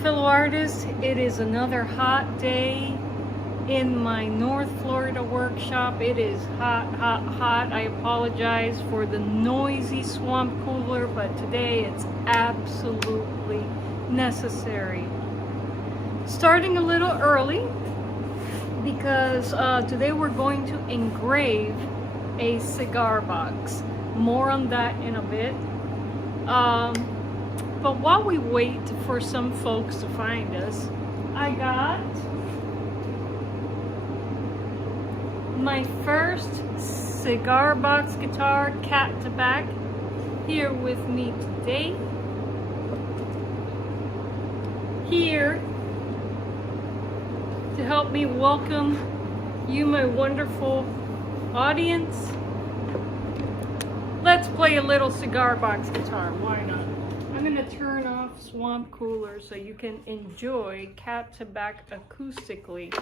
fellow artists. It is another hot day in my North Florida workshop. It is hot, hot, hot. I apologize for the noisy swamp cooler, but today it's absolutely necessary. Starting a little early because today we're going to engrave a cigar box. More on that in a bit. But while we wait for some folks to find us, I got my first cigar box guitar, Cat to Back, here with me today. Here to help me welcome you, my wonderful audience. Let's play a little cigar box guitar, why not? I'm gonna turn off Swamp Cooler so you can enjoy Cat to Back acoustically.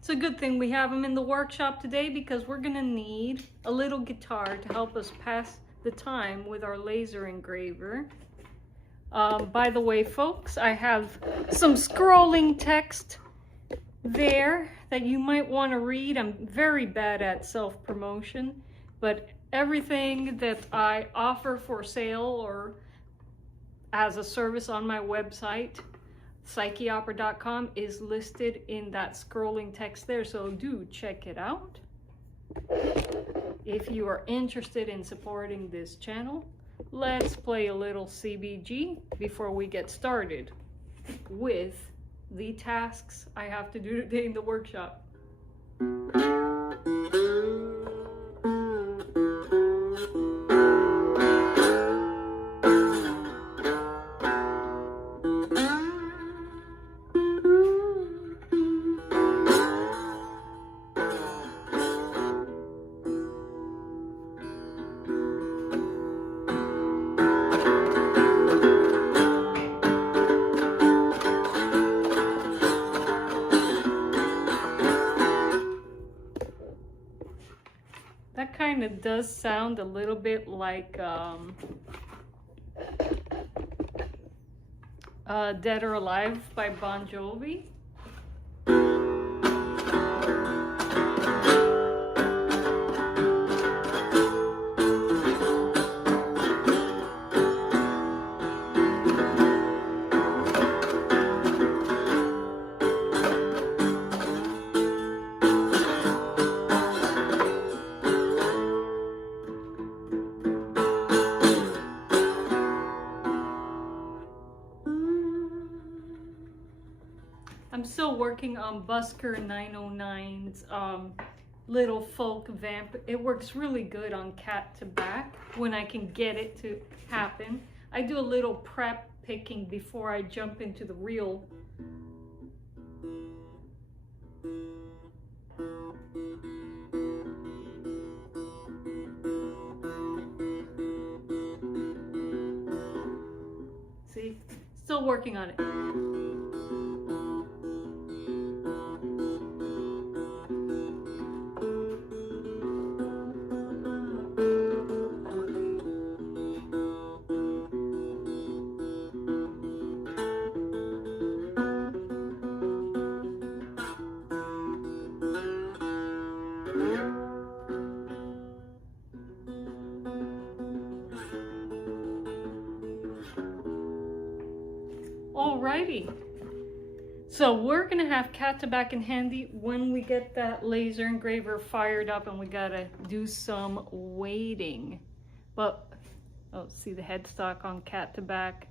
It's a good thing we have them in the workshop today because we're gonna need a little guitar to help us pass the time with our laser engraver. By the way, folks, I have some scrolling text there that you might want to read. I'm very bad at self-promotion, but everything that I offer for sale or as a service on my website, psycheopera.com, is listed in that scrolling text there, so do check it out. If you are interested in supporting this channel, let's play a little CBG before we get started with the tasks I have to do today in the workshop. That kind of does sound a little bit like Dead or Alive by Bon Jovi. I'm still working on Busker 909's little folk vamp. It works really good on Cat to Back when I can get it to happen. I do a little prep picking before I jump into the real. See, still working on it. Alrighty, so we're gonna have Cat to Back in handy when we get that laser engraver fired up, and we gotta do some waiting. But oh, see the headstock on Cat to Back.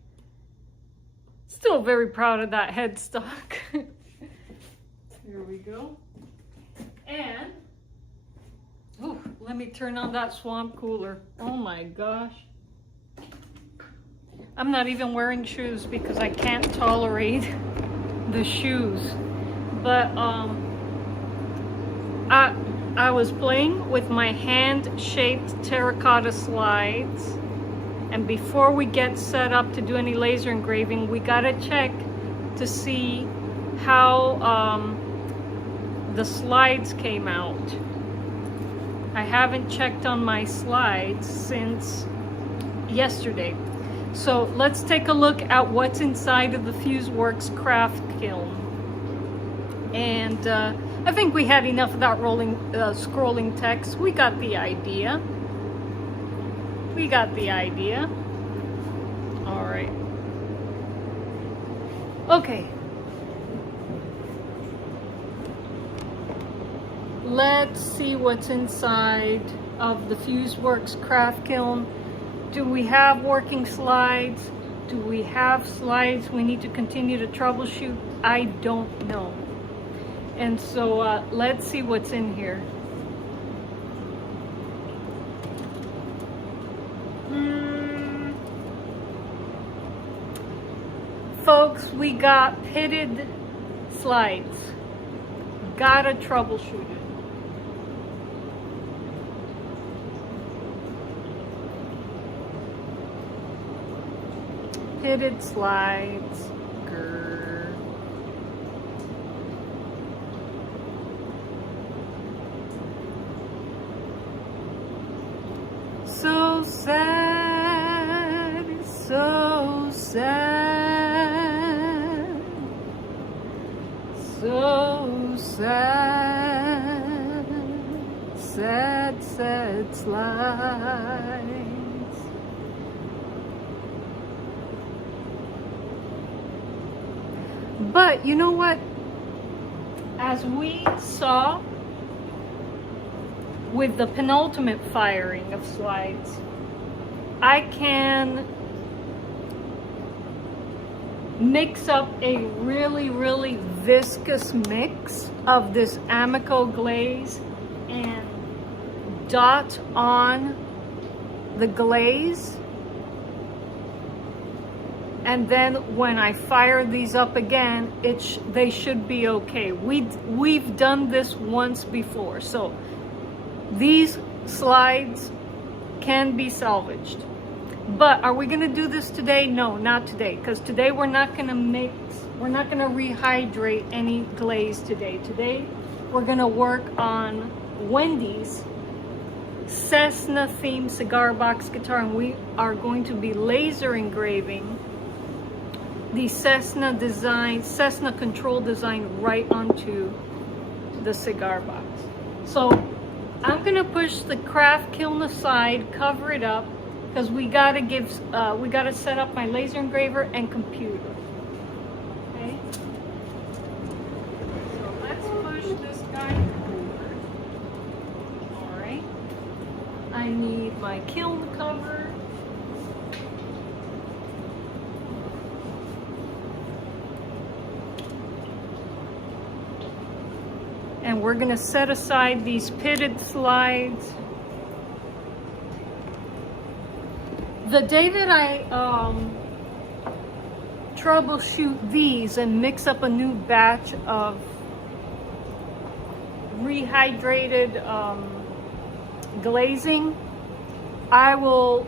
Still very proud of that headstock. Here we go. And oh, let me turn on that swamp cooler. Oh my gosh. I'm not even wearing shoes because I can't tolerate the shoes. But I was playing with my hand-shaped terracotta slides, and before we get set up to do any laser engraving, we gotta check to see how the slides came out. I haven't checked on my slides since yesterday. So let's take a look at what's inside of the FuseWorks craft kiln. And I think we had enough of that scrolling text. We got the idea. We got the idea. All right. Okay. Let's see what's inside of the FuseWorks craft kiln. Do we have working slides? Do we have slides we need to continue to troubleshoot? I don't know. And so let's see what's in here. Folks, we got pitted slides. Gotta troubleshoot it. Pitted slides. Grr. So sad, so sad, so sad, sad, sad slides. But you know what? As we saw with the penultimate firing of slides, I can mix up a really, really viscous mix of this Amico glaze and dot on the glaze. And then when I fire these up again, they should be okay. We've done this once before, so these slides can be salvaged. But are we gonna do this today? No, not today, because today we're not gonna rehydrate any glaze today. Today we're gonna work on Wendy's Cessna-themed cigar box guitar, and we are going to be laser engraving the Cessna control design right onto the cigar box. So I'm gonna push the craft kiln aside, cover it up, because we gotta set up my laser engraver and computer. Okay. So let's push this guy forward. All right. I need my kiln cover. And we're gonna set aside these pitted slides. The day that I troubleshoot these and mix up a new batch of rehydrated glazing, I will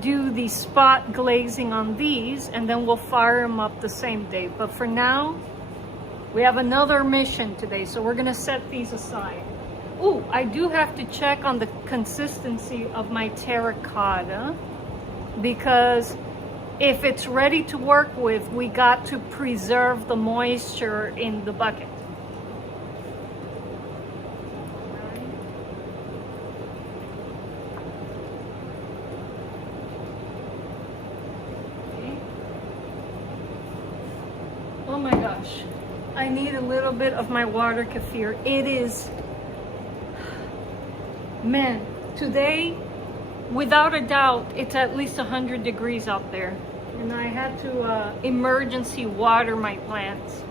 do the spot glazing on these, and then we'll fire them up the same day. But for now, we have another mission today, so we're gonna set these aside. Ooh, I do have to check on the consistency of my terracotta, because if it's ready to work with, we got to preserve the moisture in the bucket. Okay. Oh my gosh. I need a little bit of my water kefir. It is, man, today, without a doubt, it's at least 100 degrees out there. And I had to emergency water my plants.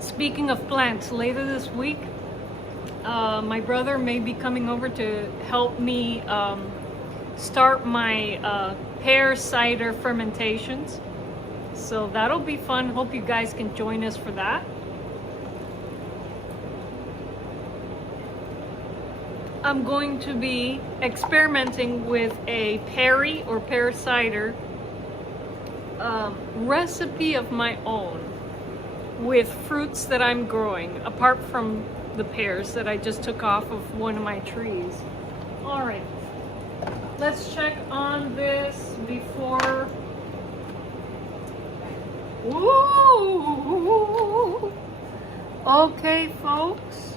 Speaking of plants, later this week, my brother may be coming over to help me start my pear cider fermentations. So that'll be fun. Hope you guys can join us for that. I'm going to be experimenting with a perry or pear cider recipe of my own. with fruits that I'm growing, apart from the pears that I just took off of one of my trees. All right, let's check on this before. Ooh. Okay, folks.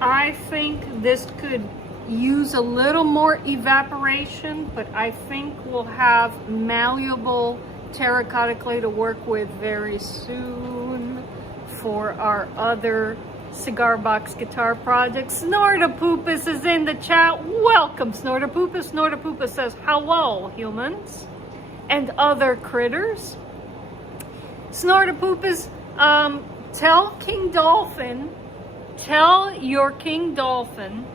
I think this could use a little more evaporation, but I think we'll have malleable terracotta clay to work with very soon for our other cigar box guitar project. Snortapoopas is in the chat. Welcome, Snortapoopas. Snortapoopas says, hello, humans and other critters. Snortapoopas, tell King Dolphin, tell your King Dolphin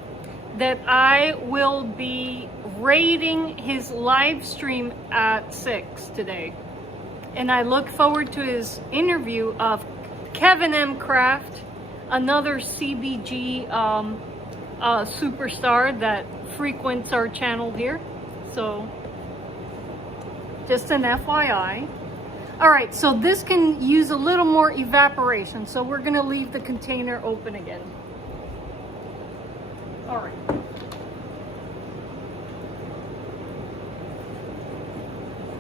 that I will be rating his live stream at 6 today. And I look forward to his interview of Kevin M. Kraft, another CBG superstar that frequents our channel here. So, just an FYI. All right, so this can use a little more evaporation. So we're gonna leave the container open again. All right.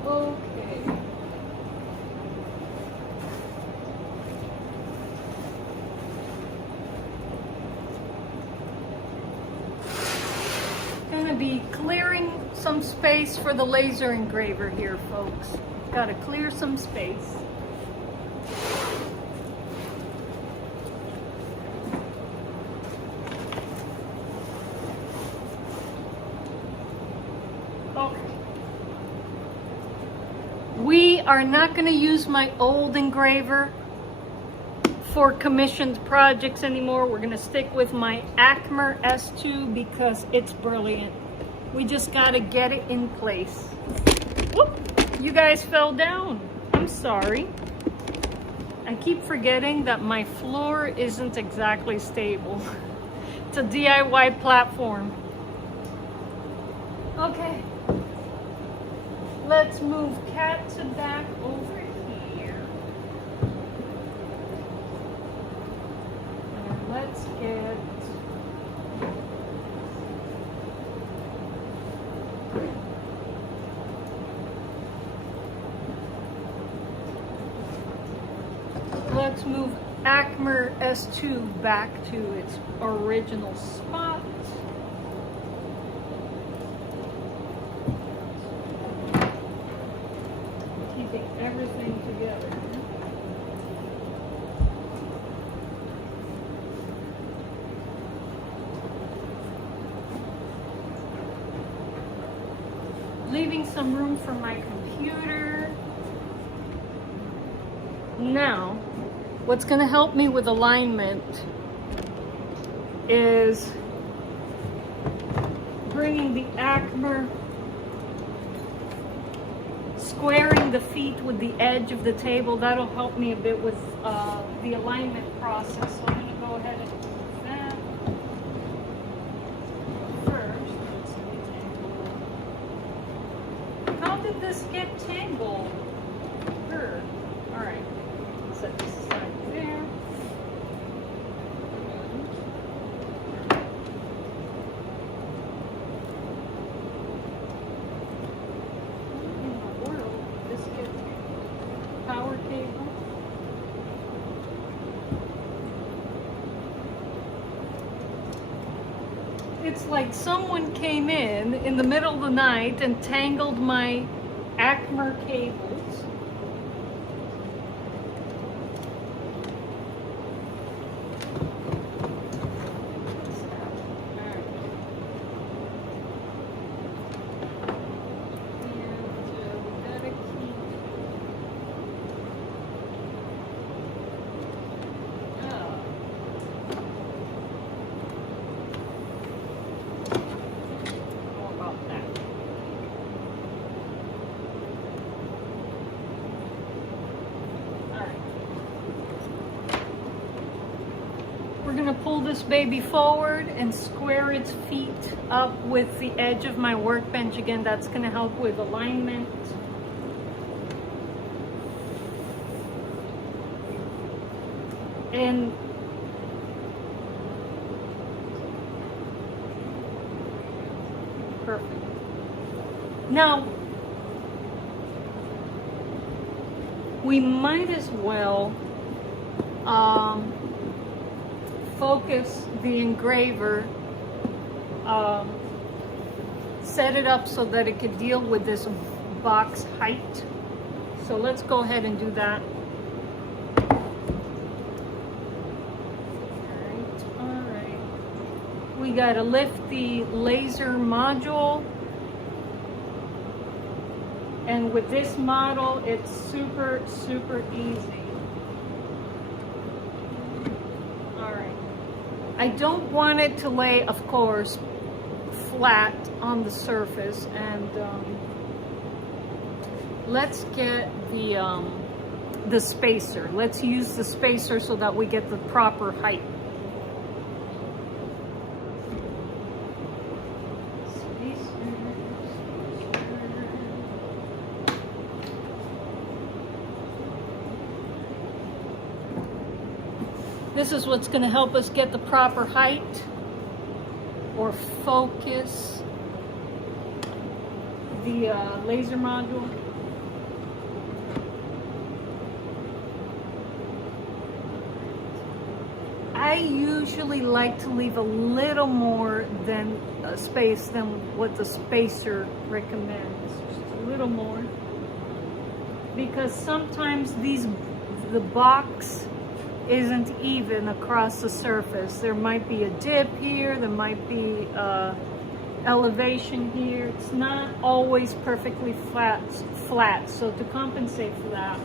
Okay. Gonna be clearing some space for the laser engraver here, folks. Gotta clear some space. We are not going to use my old engraver for commissioned projects anymore. We're going to stick with my Acmer S2 because it's brilliant. We just got to get it in place. Whoop! You guys fell down. I'm sorry. I keep forgetting that my floor isn't exactly stable. It's a DIY platform. Okay. Let's move Cat to back over here. And let's get let's move Acmer S2 back to its original spot. Everything together. Leaving some room for my computer. Now, what's going to help me with alignment is bringing the Acmer, squaring the feet with the edge of the table. That'll help me a bit with the alignment process. So I'm going to go ahead and do that. First, let's how did this get tangled? Sure. All right. Set this aside there. Power cable. It's like someone came in the middle of the night and tangled my Acmer cables. We're gonna pull this baby forward and square its feet up with the edge of my workbench. Again, that's gonna help with alignment. And perfect. Now, we might as well focus the engraver, set it up so that it could deal with this box height. So let's go ahead and do that. All right. We gotta lift the laser module. And with this model, it's super, super easy. All right. I don't want it to lay, of course, flat on the surface. And let's get the spacer. Let's use the spacer so that we get the proper height. This is what's going to help us get the proper height or focus the laser module. I usually like to leave a little more than space than what the spacer recommends. Just a little more. Because sometimes the box isn't even across the surface. There might be a dip here, there might be elevation here. It's not always perfectly flat. So to compensate for that,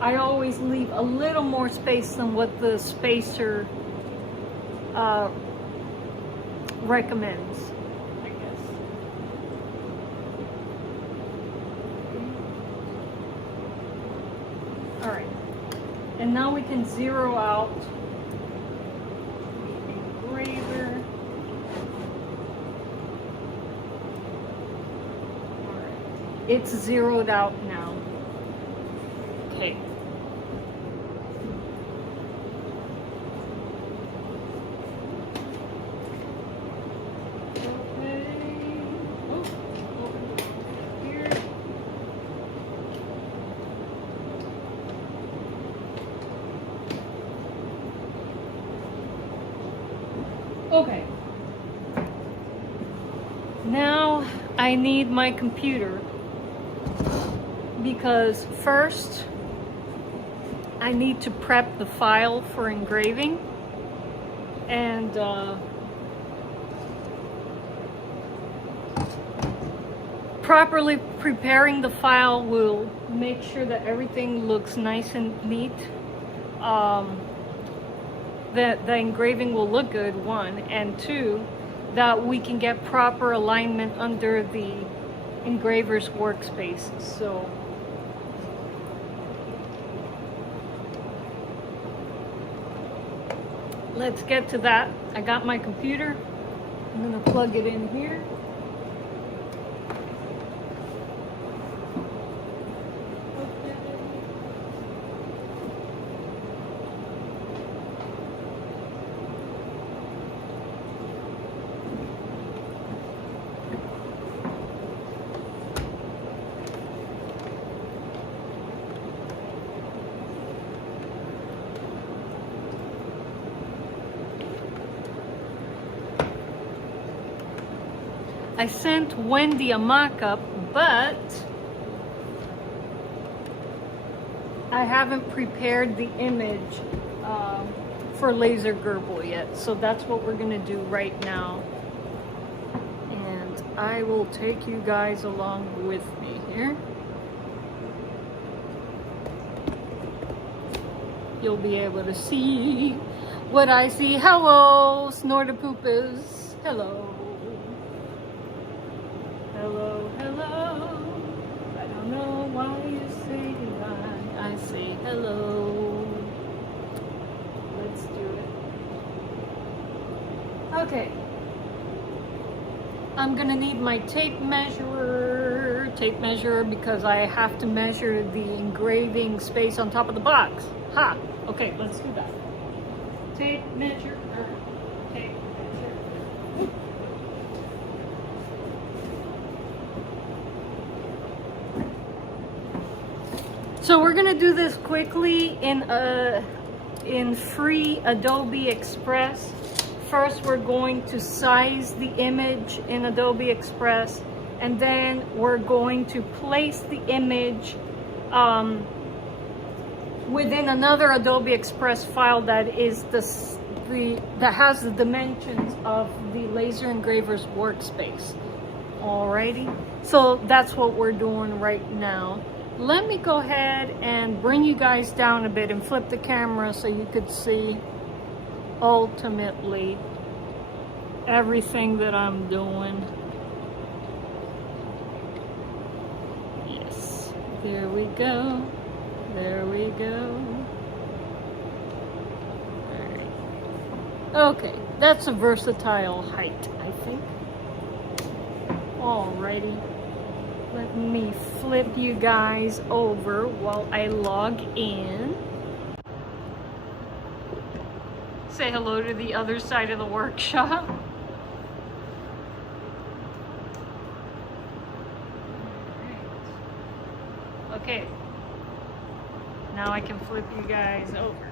I always leave a little more space than what the spacer recommends, I guess. All right. And now we can zero out the engraver. All right. It's zeroed out now. Okay. Okay, now I need my computer because first I need to prep the file for engraving, and properly preparing the file will make sure that everything looks nice and neat. That the engraving will look good, one, and two, that we can get proper alignment under the engraver's workspace. So let's get to that. I got my computer. I'm gonna plug it in here. I sent Wendy a mock-up, but I haven't prepared the image for laser Gerbil yet. So that's what we're gonna do right now. And I will take you guys along with me here. You'll be able to see what I see. Hello, Snortapoopers. Hello. Hello, hello. I don't know why you say goodbye. I say hello. Let's do it. Okay. I'm gonna need my tape measures. tape measure, because I have to measure the engraving space on top of the box. Ha! Okay, let's do that. Tape measure. Tape measure. So we're gonna do this quickly in free Adobe Express. First, we're going to size the image in Adobe Express, and then we're going to place the image within another Adobe Express file that is that has the dimensions of the laser engraver's workspace. Alrighty, so that's what we're doing right now. Let me go ahead and bring you guys down a bit and flip the camera so you could see ultimately everything that I'm doing. Yes, there we go. There we go. All right. Okay, that's a versatile height, I think. Alrighty. Let me flip you guys over while I log in. Say hello to the other side of the workshop. Okay. Now I can flip you guys over.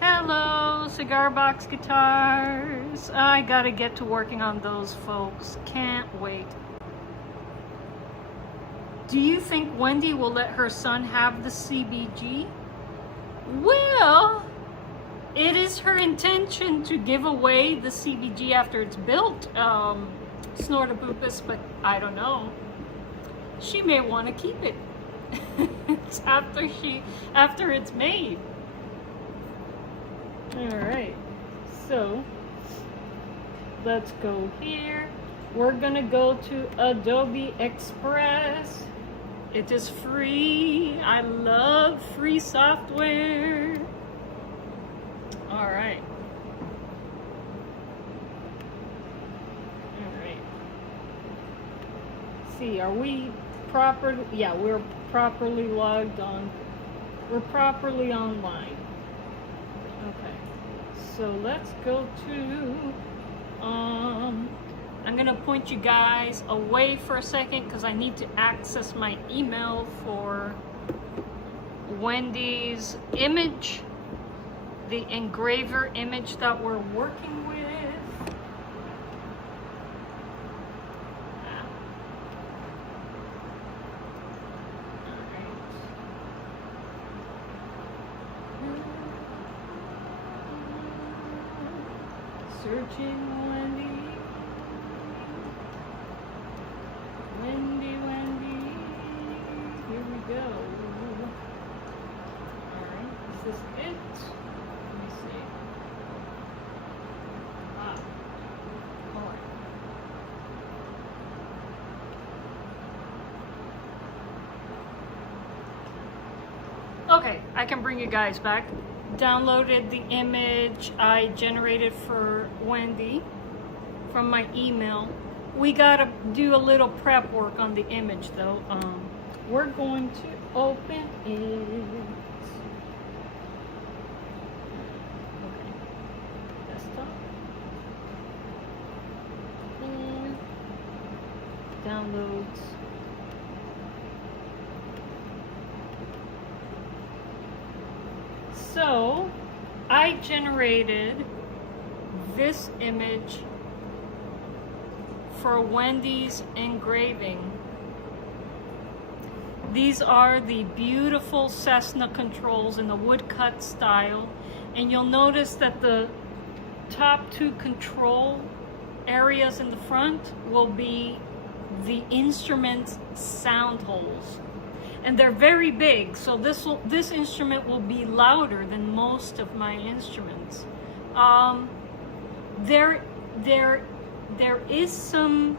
Hello, Cigar Box Guitars. I gotta get to working on those, folks. Can't wait. Do you think Wendy will let her son have the CBG? Well, it is her intention to give away the CBG after it's built, Snortaboopus, but I don't know. She may want to keep it. It's after it's made. Alright, so let's go here. We're gonna go to Adobe Express. It is free. I love free software. Alright. Alright. See, are we properly? Yeah, we're properly logged on. We're properly online. Okay. So let's go to I'm gonna point you guys away for a second because I need to access my email for Wendy's image, the engraver image that we're working with. Searching Wendy. Wendy. Here we go. Alright, is this it? Let me see. Ah. Alright. Okay, I can bring you guys back. Downloaded the image I generated for Wendy from my email. We gotta do a little prep work on the image though. We're going to open it. Okay. Desktop. And downloads. So, I generated this image for Wendy's engraving. These are the beautiful Cessna controls in the woodcut style, and you'll notice that the top two control areas in the front will be the instrument's sound holes. And they're very big, so this instrument will be louder than most of my instruments. There is some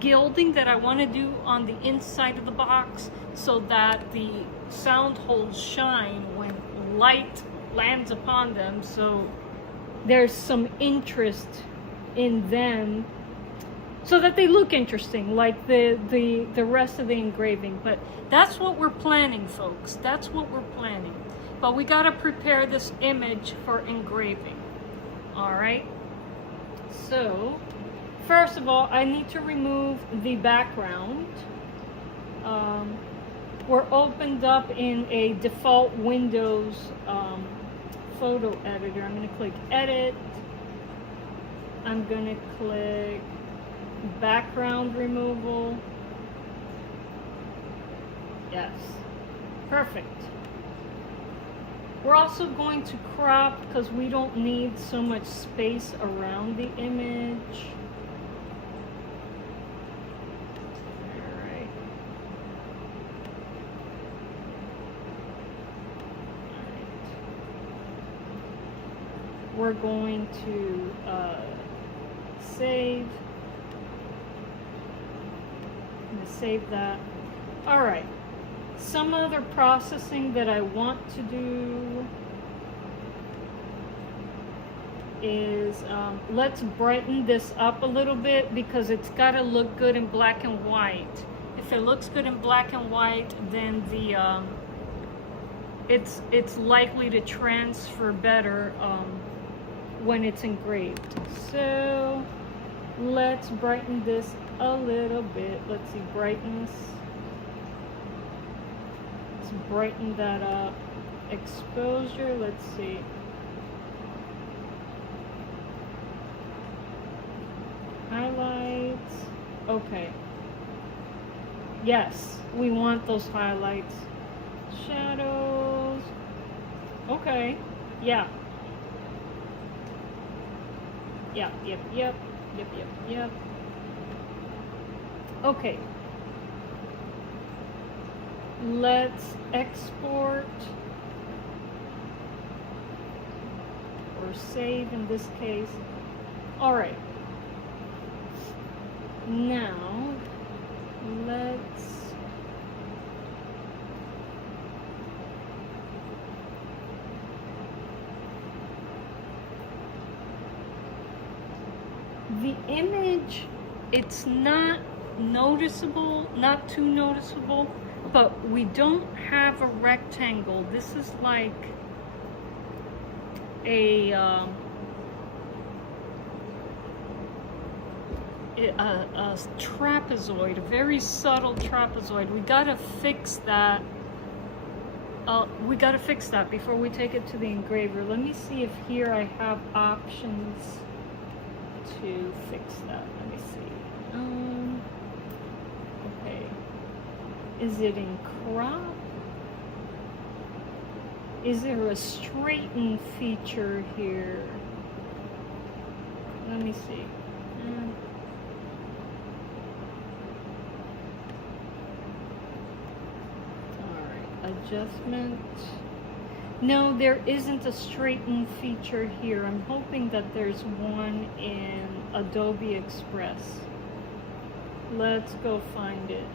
gilding that I want to do on the inside of the box so that the sound holes shine when light lands upon them. So there's some interest in them. so that they look interesting, like the rest of the engraving. But that's what we're planning, folks. That's what we're planning. But we got to prepare this image for engraving. All right. So, first of all, I need to remove the background. We're opened up in a default Windows photo editor. I'm going to click Edit. I'm going to click Background Removal. Yes. Perfect. We're also going to crop because we don't need so much space around the image. Alright. We're going to save. I'm going to save that. Alright. Some other processing that I want to do is let's brighten this up a little bit because it's got to look good in black and white. If it looks good in black and white, then the it's likely to transfer better when it's engraved. So let's brighten this a little bit. Let's see, brightness. Brighten that up. Exposure, let's see. Highlights. Okay. Yes, we want those highlights. Shadows. Okay. Yeah. Yep. Okay. Let's export or save in this case. All right. Now let's the image, it's not noticeable, not too noticeable. But we don't have a rectangle. This is like a trapezoid, a very subtle trapezoid. We gotta fix that. We gotta fix that before we take it to the engraver. Let me see if here I have options to fix that. Let me see. Okay. Is it in crop? Is there a straighten feature here? Let me see. Alright, adjustment. No, there isn't a straighten feature here. I'm hoping that there's one in Adobe Express. Let's go find it.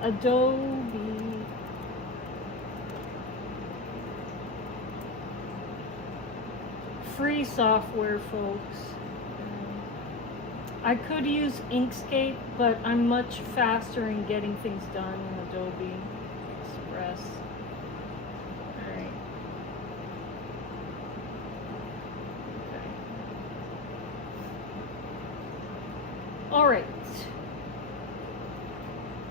Adobe. Free software, folks. I could use Inkscape, but I'm much faster in getting things done in Adobe Express. Alright. Okay. Alright.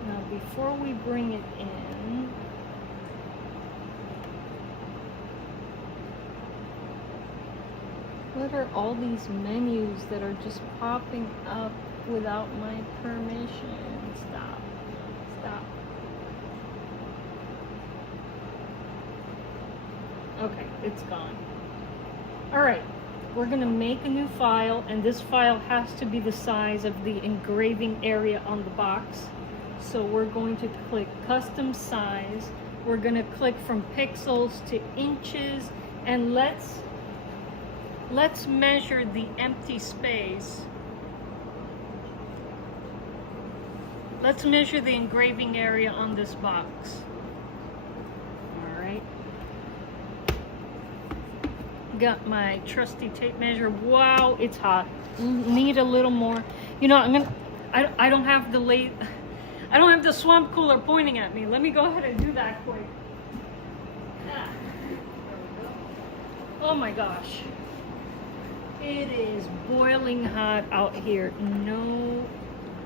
Now, before we bring it in, what are all these menus that are just popping up without my permission? Stop. Stop. Okay, it's gone. Alright, we're going to make a new file, and this file has to be the size of the engraving area on the box. So we're going to click custom size. We're going to click from pixels to inches, and let's measure the empty space. Let's measure the engraving area on this box. All right. Got my trusty tape measure. Wow, it's hot. Need a little more. You know, I don't have the swamp cooler pointing at me. Let me go ahead and do that quick. Ah, there we go. Oh my gosh. It is boiling hot out here. No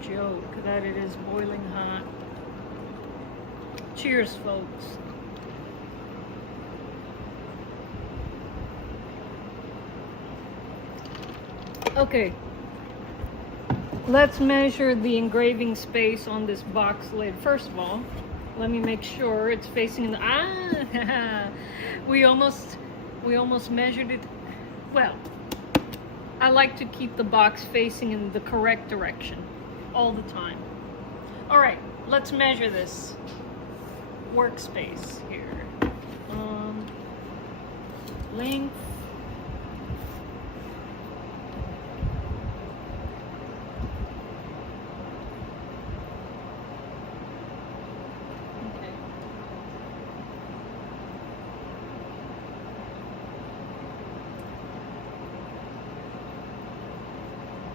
joke that it is boiling hot. Cheers, folks. Okay, let's measure the engraving space on this box lid. First of all, let me make sure it's facing in the, we almost measured it. Well, I like to keep the box facing in the correct direction all the time. All right, let's measure this workspace here. Length. Okay.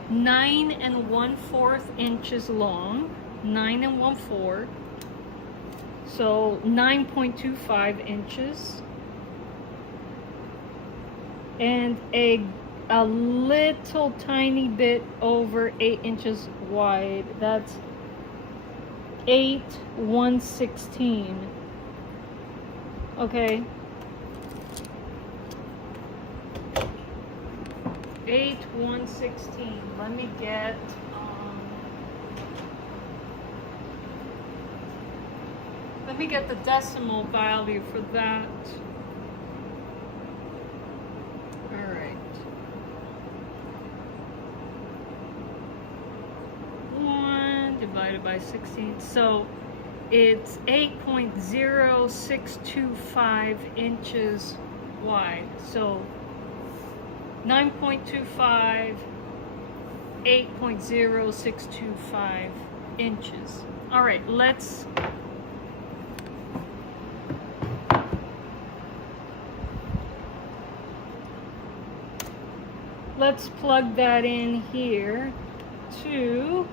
9 1/4 inches long. 9 1/4. So 9.25 inches. And a little tiny bit over 8 inches wide. That's 8 1/16. Okay. 8 1/16. Let me get the decimal value for that. All right. 1 divided by 16. So it's 8.0625 inches wide. So 9.25, 8.0625 inches. All right, let's plug that in here to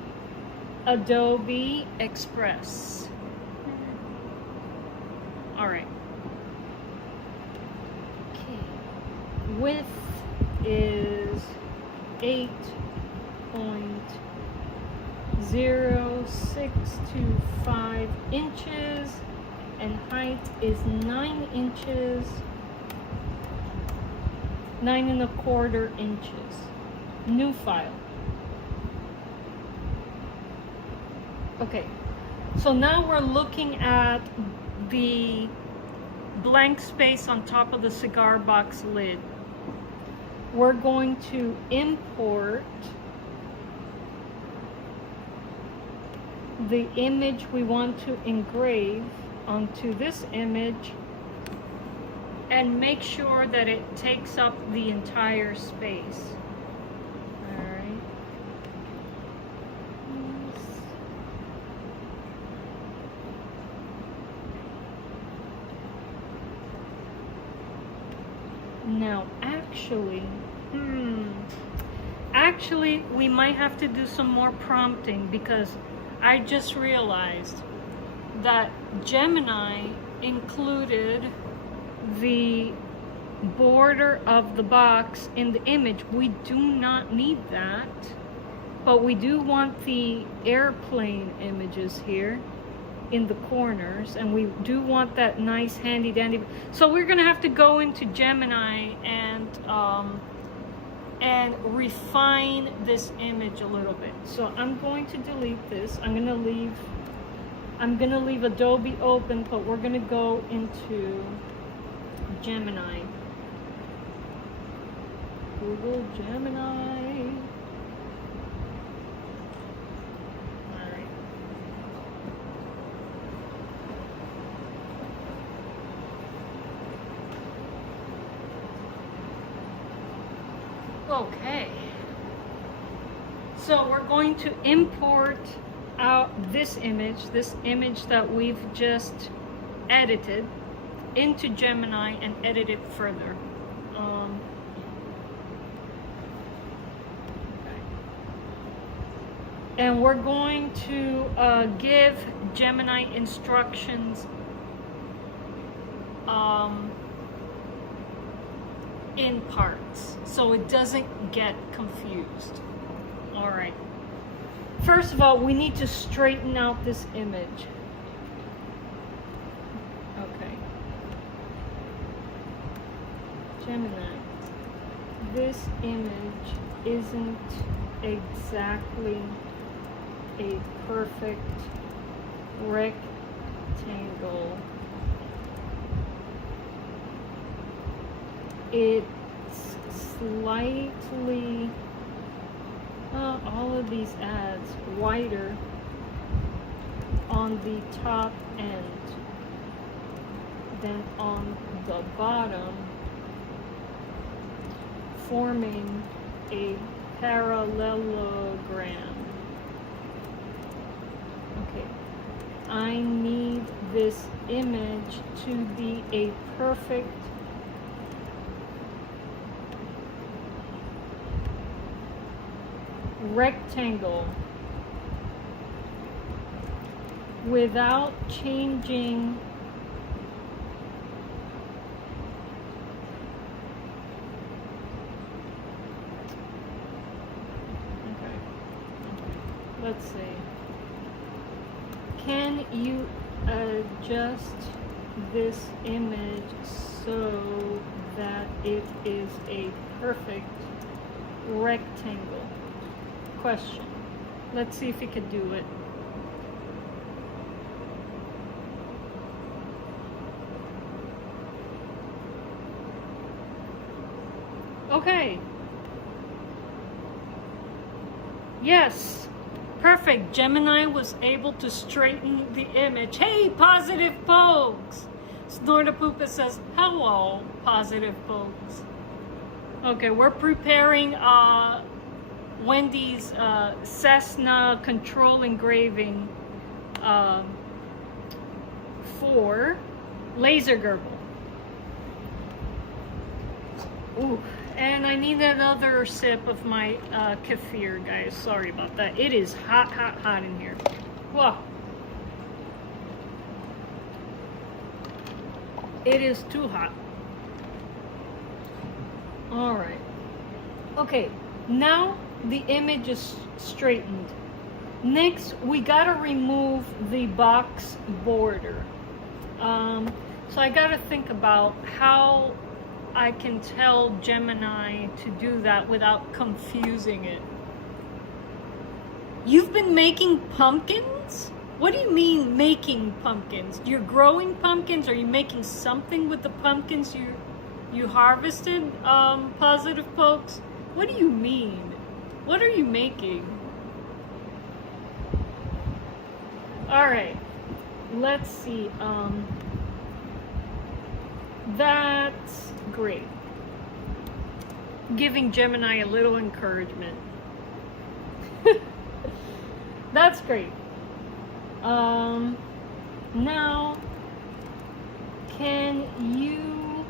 Adobe Express. All right. Okay. Width is 8.0625 inches and height is 9 inches, 9 1/4 inches. New file. Okay, so now we're looking at the blank space on top of the cigar box lid. We're going to import the image we want to engrave onto this image and make sure that it takes up the entire space. All right. Now, actually, we might have to do some more prompting because I just realized that Gemini included the border of the box in the image. We do not need that, but we do want the airplane images here in the corners, and we do want that nice handy dandy. So we're gonna have to go into Gemini and refine this image a little bit. So I'm going to delete this. I'm gonna leave Adobe open, but we're gonna go into Gemini. Google Gemini. Alright. Okay. So we're going to import out this image that we've just edited, into Gemini and edit it further. And we're going to give Gemini instructions in parts so it doesn't get confused. All right. First of all, we need to straighten out this image. Okay. Gemini, this image isn't exactly a perfect rectangle. It's slightly, all of these ads, wider on the top end than on the bottom, forming a parallelogram. Okay, I need this image to be a perfect rectangle without changing let's see. Can you adjust this image so that it is a perfect rectangle? Question. Let's see if he could do it. Okay. Yes. Perfect. Gemini was able to straighten the image. Hey, positive folks! Snortapoopa says, hello, positive folks. Okay, we're preparing Wendy's Cessna control engraving for laser gerbil. Ooh. And I need another sip of my kefir, guys. Sorry about that. It is hot, hot, hot in here. Whoa. It is too hot. All right. Okay, now the image is straightened. Next, we gotta remove the box border. So I gotta think about how I can tell Gemini to do that without confusing it. You've been making pumpkins? What do you mean making pumpkins? You're growing pumpkins? Are you making something with the pumpkins you harvested, positive folks? What do you mean? What are you making? All right, let's see. That's great. Giving Gemini a little encouragement. That's great. Now, can you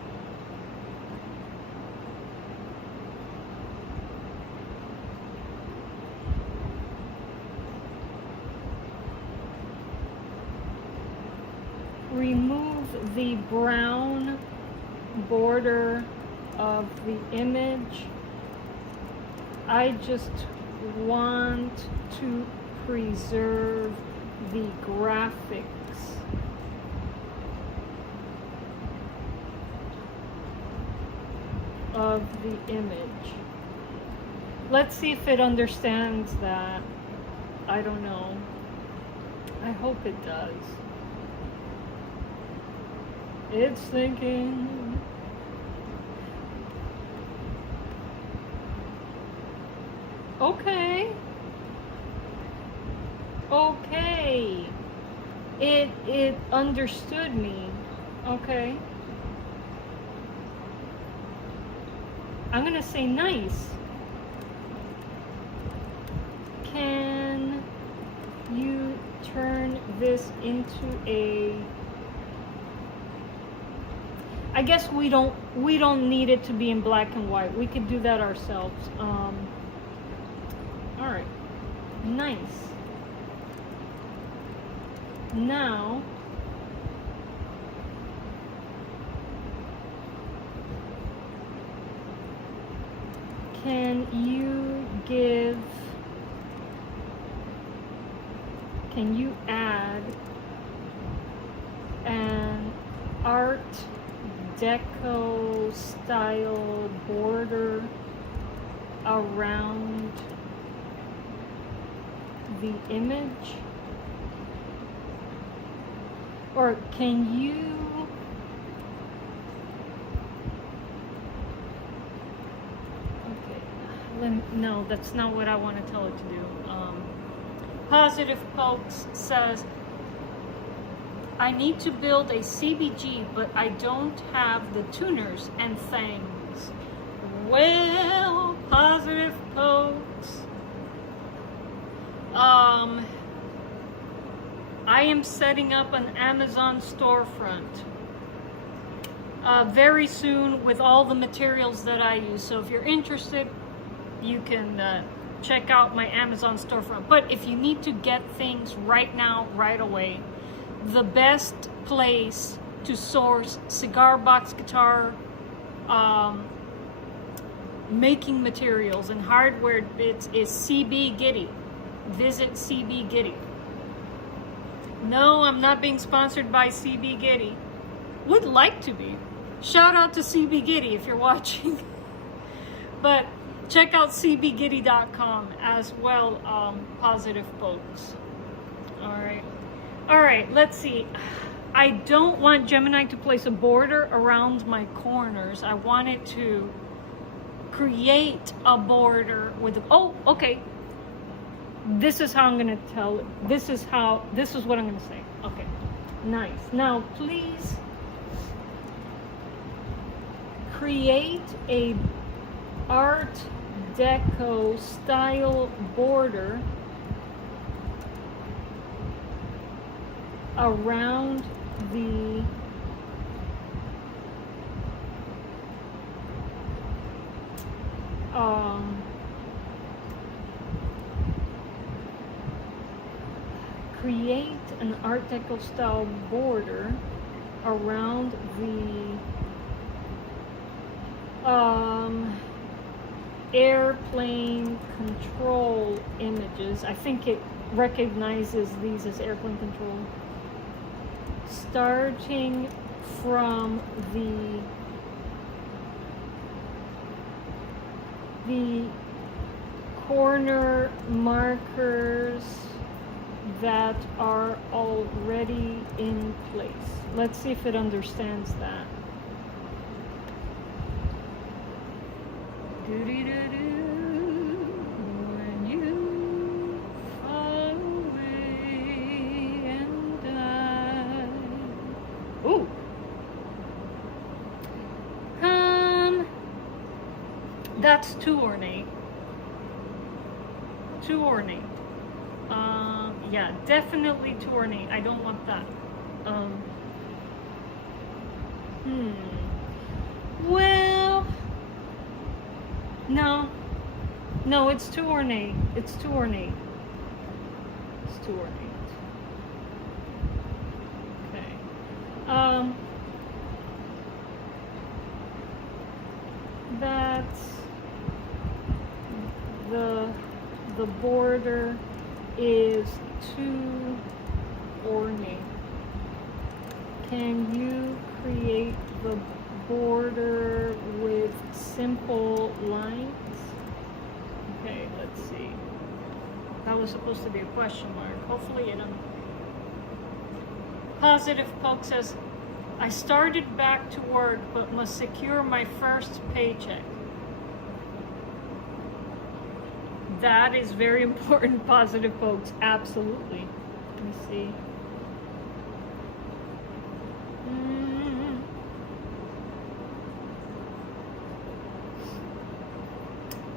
remove the brown border of the image? I just want to preserve the graphics of the image. Let's see if it understands that. I don't know. I hope it does. It's thinking. Okay. Okay. It understood me. Okay. I'm gonna say nice. Can you turn this into a... I guess we don't need it to be in black and white. We could do that ourselves. All right. Nice. Now, can you add an Art Deco style border around the image? Or can you no, that's not what I want to tell it to do. Positive Pokes says, I need to build a CBG, but I don't have the tuners and things. Well, Positive Pokes, I am setting up an Amazon storefront very soon with all the materials that I use. So if you're interested, you can check out my Amazon storefront. But if you need to get things right now, right away, the best place to source cigar box guitar making materials and hardware bits is CBG. Visit CBG. No, I'm not being sponsored by CBG. Would like to be. Shout out to CBG if you're watching. But check out cbgitty.com as well, Positive Pokes. All right, let's see. I don't want Gemini to place a border around my corners. I wanted to create a border with, oh, okay. This is how I'm gonna tell it. This is what I'm gonna say. Okay, nice. Now, please create a Art Deco style border around the create an Art Deco style border around the airplane control images. I think it recognizes these as airplane control. Starting from the corner markers that are already in place. Let's see if it understands that. When you fall away and die. Ooh. That's too ornate. Too ornate. Yeah, definitely too ornate. I don't want that. Well, no, it's too ornate. It's too ornate. It's too ornate. Okay. That's the border is too ornate. Can you create the border with simple lines? Okay, let's see. That was supposed to be a question mark. Hopefully it doesn't. Positive Poke says, I started back to work but must secure my first paycheck. That is very important, Positive Pokes. Absolutely. Let me see.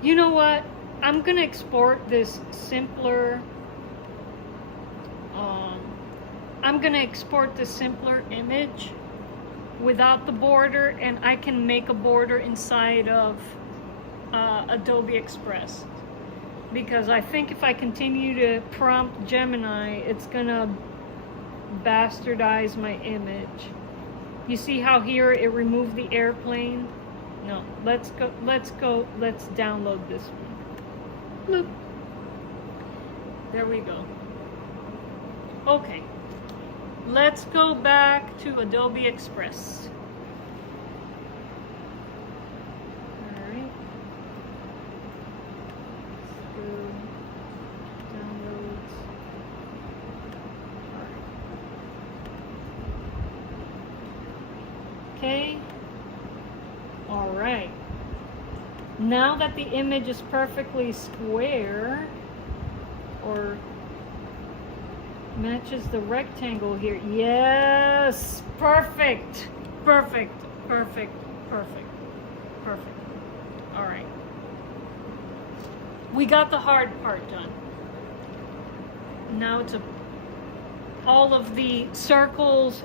You know what? I'm gonna export this simpler. I'm gonna export this simpler image without the border, and I can make a border inside of Adobe Express. because I think if I continue to prompt Gemini, it's gonna bastardize my image. You see how here it removed the airplane? No, let's download this one. Bloop. There we go. Okay, let's go back to Adobe Express. All right. Let's go downloads. All right. Okay. All right. Now that the image is perfectly square, or matches the rectangle here. Yes, perfect, perfect, perfect, perfect, perfect. All right. We got the hard part done. Now all of the circles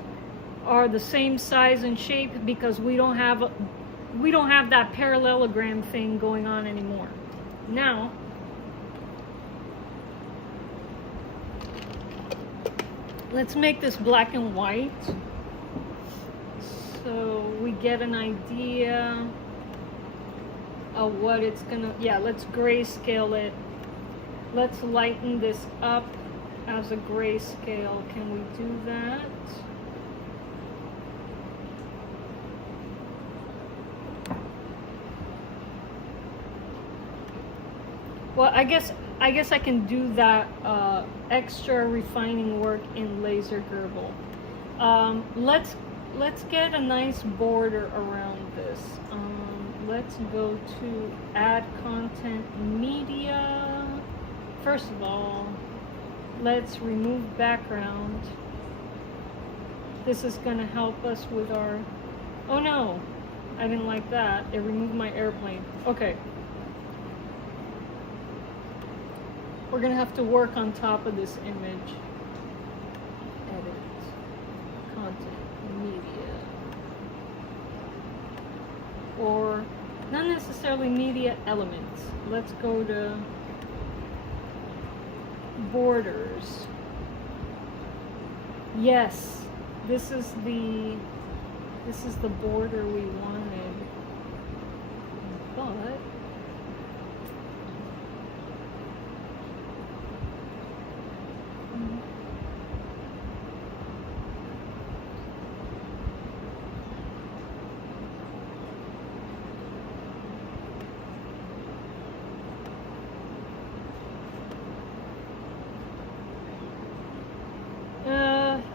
are the same size and shape because we don't have that parallelogram thing going on anymore. Now, let's make this black and white so we get an idea of what it's gonna, yeah, let's grayscale it. Let's lighten this up as a grayscale. Can we do that? Well, I guess I can do that extra refining work in laser Gerbil. Let's get a nice border around this. Let's go to add content media. First of all, let's remove background. This is going to help us with our, oh no, I didn't like that. It removed my airplane. Okay. We're going to have to work on top of this image. Edit. Content. Media. Or not necessarily media elements. Let's go to borders. Yes. This is the border we wanted. But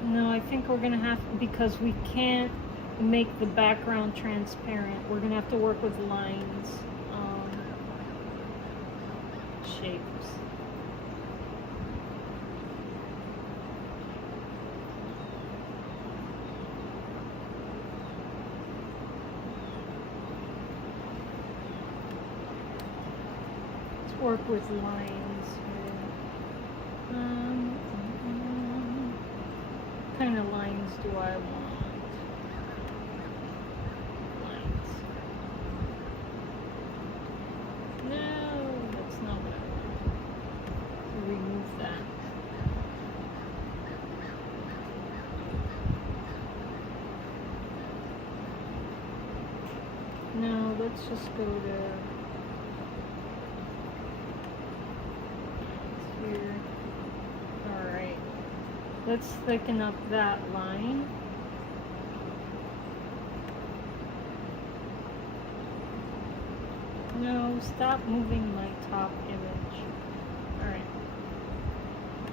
no, I think we're gonna have, because we can't make the background transparent, we're gonna have to work with lines, shapes. Let's work with lines here. What kind of lines do I want? Lines. No, that's not what I want. So remove that. No, let's just go to here. Alright. Let's thicken up that line. No, stop moving my top image. Alright.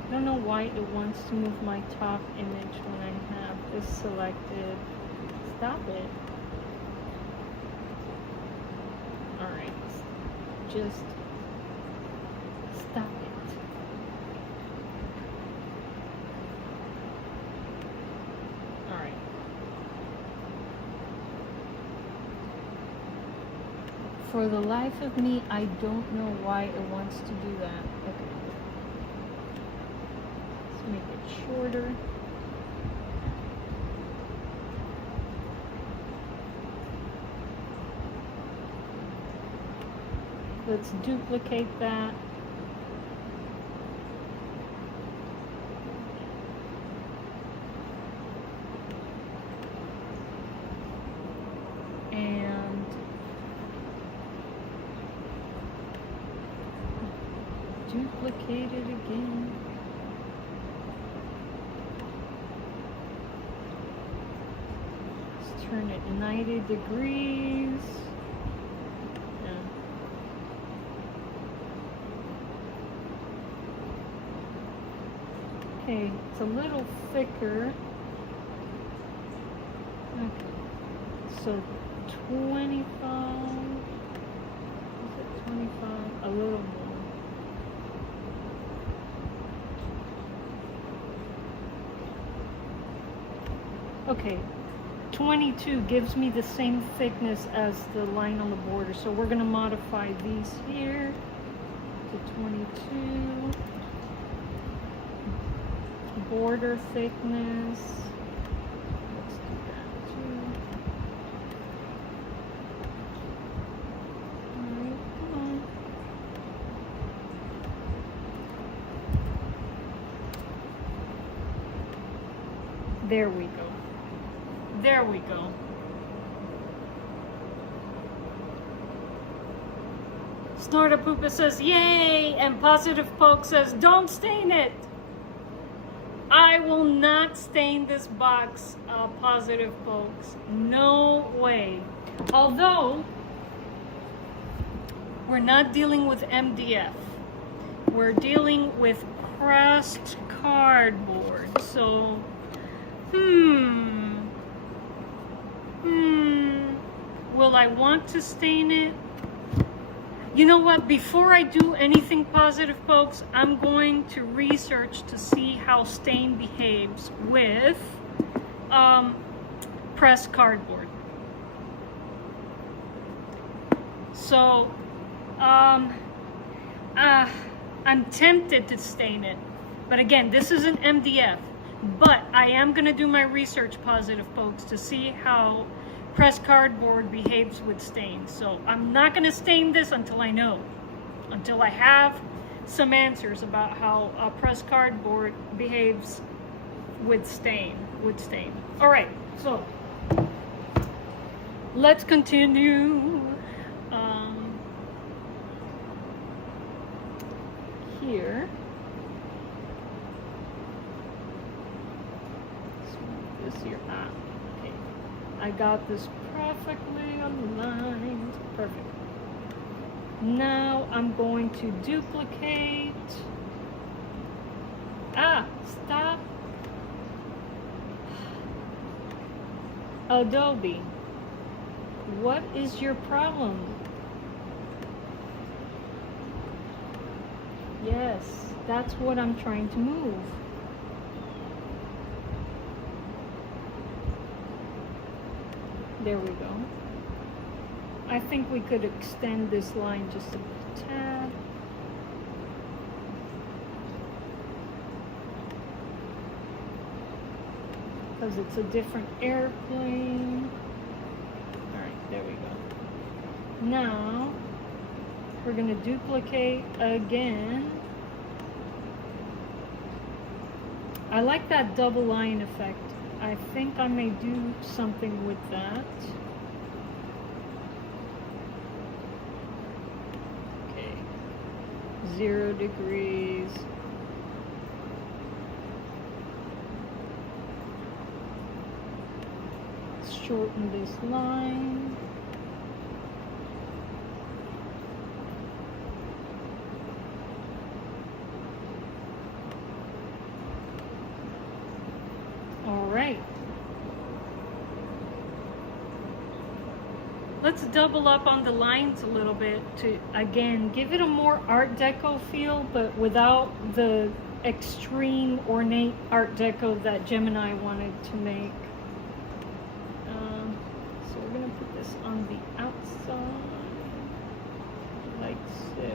I don't know why it wants to move my top image when I have this selected. Stop it. Alright. Just stop it. Alright. For the life of me, I don't know why it wants to do that. Okay. Let's make it shorter. Let's duplicate that. duplicate it again. Let's turn it 90 degrees. Okay, it's a little thicker. Okay, so 25. Is it 25? A little more. Okay, 22 gives me the same thickness as the line on the border, so we're going to modify these here to 22. Border thickness. Let's do that too. Alright, come on. There we go. There we go. Snorta Poopa says, yay! And Positive Poke says, don't stain it! I will not stain this box, Positive Pokes. No way. Although, we're not dealing with MDF. We're dealing with crust cardboard. So, will I want to stain it? You know what, before I do anything, Positive Pokes, I'm going to research to see how stain behaves with pressed cardboard. So, I'm tempted to stain it. But again, this is an MDF. But I am going to do my research, Positive Pokes, to see how pressed cardboard behaves with stains. So I'm not going to stain this until I know, until I have some answers about how pressed cardboard behaves with stain. All right, so let's continue. Here. Let's move this here. Okay. I got this perfectly aligned. Perfect. Now I'm going to duplicate. Stop. Adobe. What is your problem? Yes, that's what I'm trying to move. There we go. I think we could extend this line just a tad. Because it's a different airplane. Alright, there we go. Now, we're going to duplicate again. I like that double line effect. I think I may do something with that. Okay. 0 degrees. Let's shorten this line. Let's double up on the lines a little bit to, again, give it a more Art Deco feel, but without the extreme ornate Art Deco that Gemini wanted to make. So we're going to put this on the outside, like so.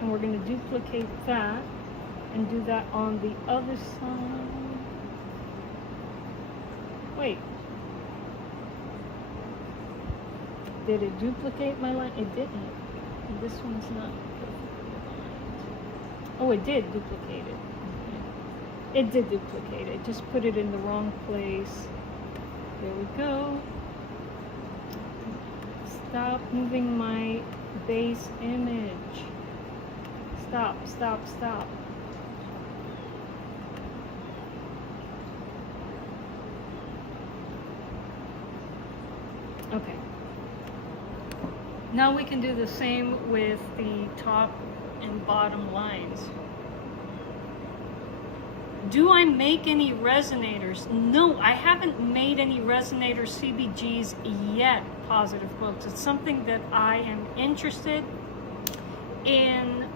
And we're going to duplicate that and do that on the other side. Wait. Did it duplicate my line? It didn't. This one's not perfectly aligned. Oh, it did duplicate it. Okay. It did duplicate it. Just put it in the wrong place. There we go. Stop moving my base image. Stop, stop, stop. Okay. Now we can do the same with the top and bottom lines. Do I make any resonators? No, I haven't made any resonator CBGs yet, positive folks. It's something that I am interested in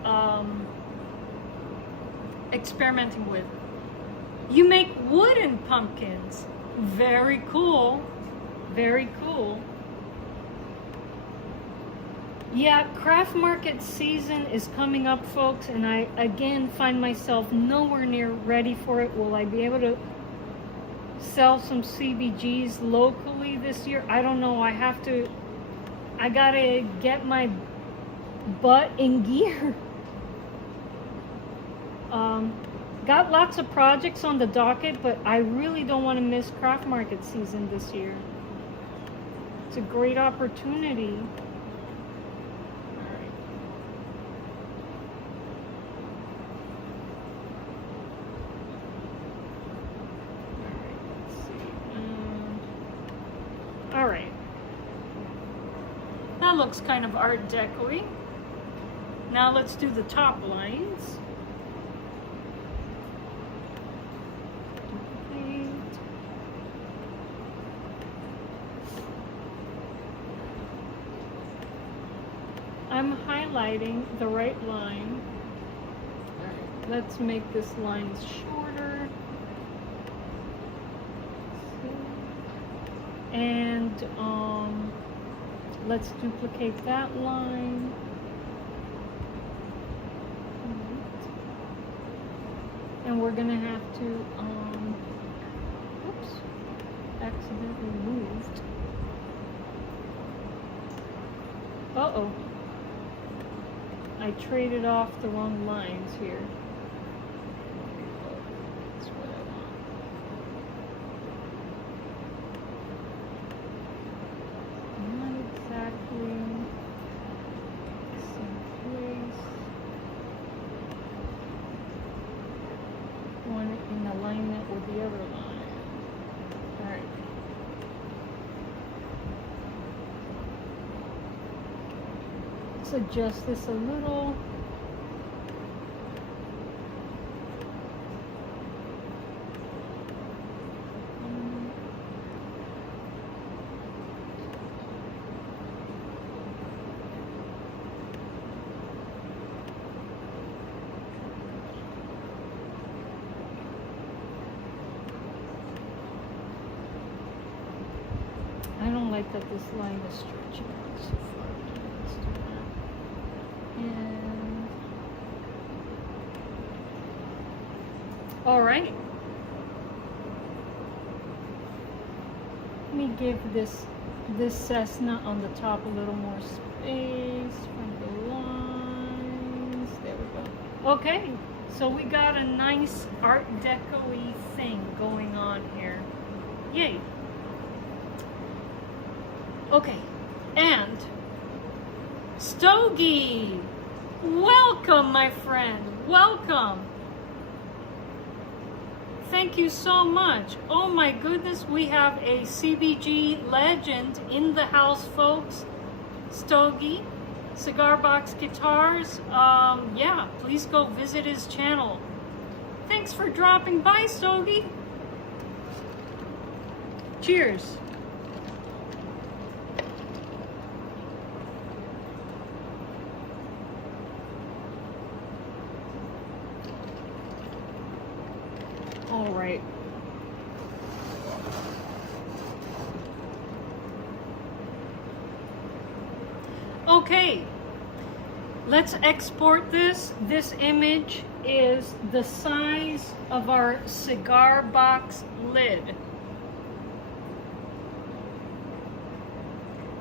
experimenting with. You make wooden pumpkins. Very cool. Very cool. Yeah, craft market season is coming up, folks, and I again find myself nowhere near ready for it. Will I be able to sell some CBGs locally this year? I don't know. I gotta get my butt in gear. Got lots of projects on the docket, but I really don't want to miss craft market season this year. It's a great opportunity. Alright. That looks kind of Art Deco-y. Now let's do the top lines. I'm highlighting the right line. Alright, let's make this line shorter. And let's duplicate that line. And we're gonna have to, oops, accidentally moved. Uh-oh. I traded off the wrong lines here. That's what I want. Not exactly the same place. One in alignment with the other line. Alright. Let's adjust this a little. I don't like that this line is stretching out so far. Let's do that. And all right. Let me give this Cessna on the top a little more space from the lines. There we go. Okay, so we got a nice Art Deco-y thing going on here. Yay. Okay, and Stogie, welcome, my friend, welcome. Thank you so much. Oh my goodness, we have a CBG legend in the house, folks. Stogie, Cigar Box Guitars. Yeah, please go visit his channel. Thanks for dropping by, Stogie. Cheers. All right. Okay, let's export this. This image is the size of our cigar box lid.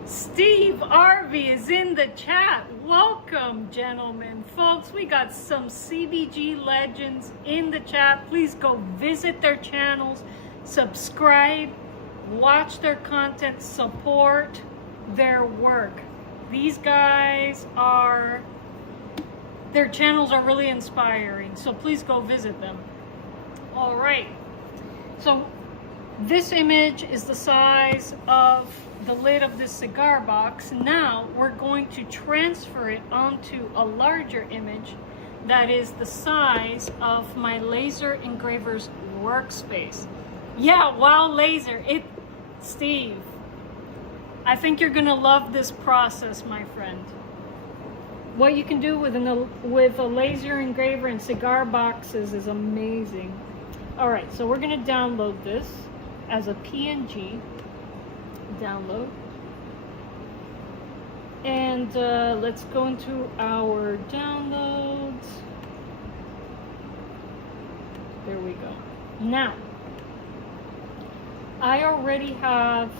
Steve Arvey is in the chat. Welcome, gentlemen. Folks, we got some CBG legends in the chat. Please go visit their channels, subscribe, watch their content, support their work. These guys are, their channels are really inspiring, so please go visit them. All right, so this image is the size of the lid of this cigar box. Now we're going to transfer it onto a larger image that is the size of my laser engraver's workspace. Yeah, wow, laser. Steve, I think you're gonna love this process, my friend. What you can do with a laser engraver and cigar boxes is amazing. All right, so we're gonna download this as a PNG. Download. And let's go into our downloads. There we go. Now, I already have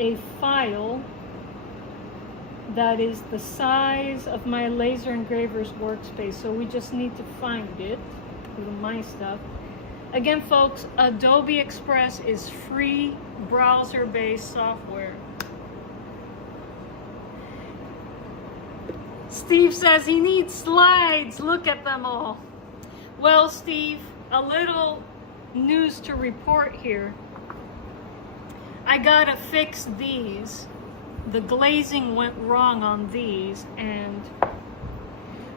a file that is the size of my laser engraver's workspace, so we just need to find it with my stuff. Again, folks, Adobe Express is free browser-based software. Steve says he needs slides. Look at them all. Well, Steve, a little news to report here. I gotta fix these. The glazing went wrong on these, and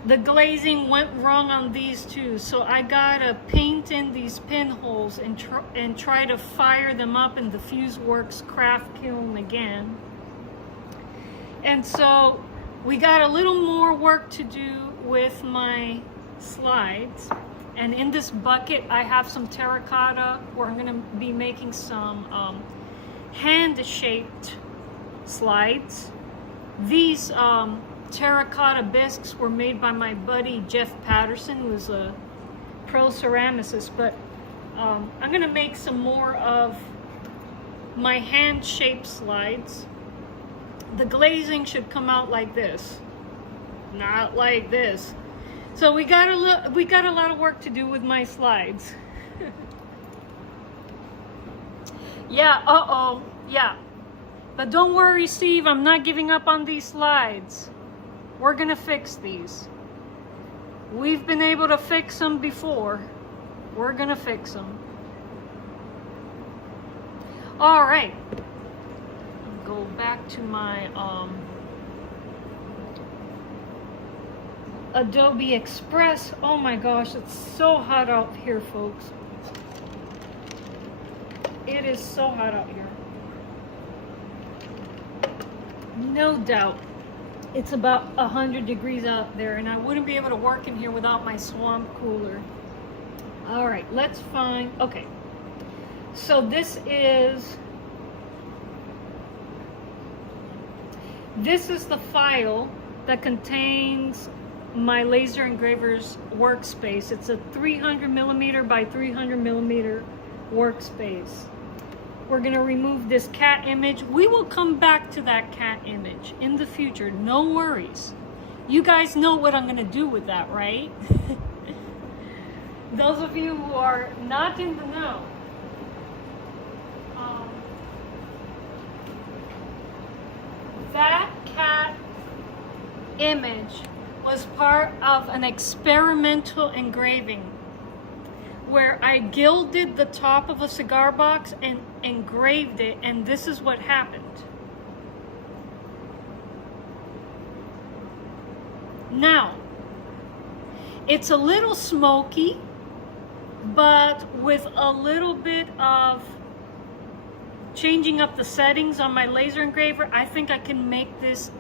the glazing went wrong on these too. So I gotta paint in these pinholes and try to fire them up in the FuseWorks craft kiln again. And so we got a little more work to do with my slides. And in this bucket, I have some terracotta where I'm gonna be making some hand-shaped slides. These terracotta bisques were made by my buddy Jeff Patterson, who's a pro ceramicist, but I'm gonna make some more of my hand-shaped slides. The glazing should come out like this, not like this. So we got a lot of work to do with my slides. Yeah, yeah. But don't worry, Steve, I'm not giving up on these slides. We're gonna fix these. We've been able to fix them before. We're gonna fix them. All right. Go back to my Adobe Express. Oh my gosh, it's so hot out here, folks. It is so hot out here. No doubt. It's about 100 degrees out there, and I wouldn't be able to work in here without my swamp cooler. All right, let's find, okay. So this is the file that contains my laser engraver's workspace. It's a 300 millimeter by 300 millimeter workspace. We're gonna remove this cat image. We will come back to that cat image in the future, no worries. You guys know what I'm gonna do with that, right? Those of you who are not in the know, that cat image was part of an experimental engraving where I gilded the top of a cigar box and engraved it, and this is what happened. Now, it's a little smoky, but with a little bit of changing up the settings on my laser engraver, I think I can make this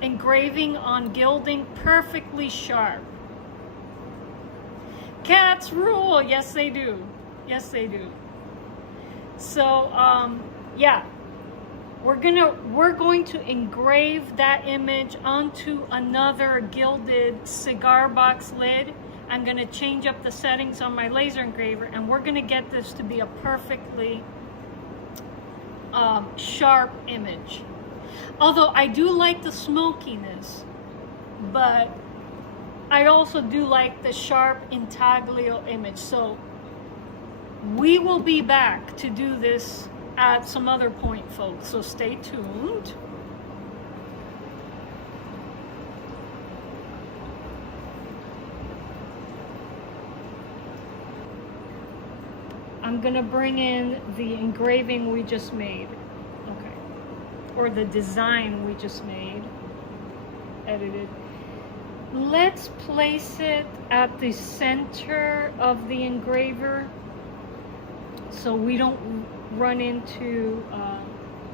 engraving on gilding perfectly sharp. Cats rule. Yes, they do. Yes, they do. So, yeah, we're going to engrave that image onto another gilded cigar box lid. I'm going to change up the settings on my laser engraver, and we're going to get this to be a perfectly sharp image. Although I do like the smokiness, but I also do like the sharp intaglio image. So we will be back to do this at some other point, folks. So stay tuned. I'm gonna bring in the engraving we just made. Okay. Or the design we just made. Edited. Let's place it at the center of the engraver so we don't run into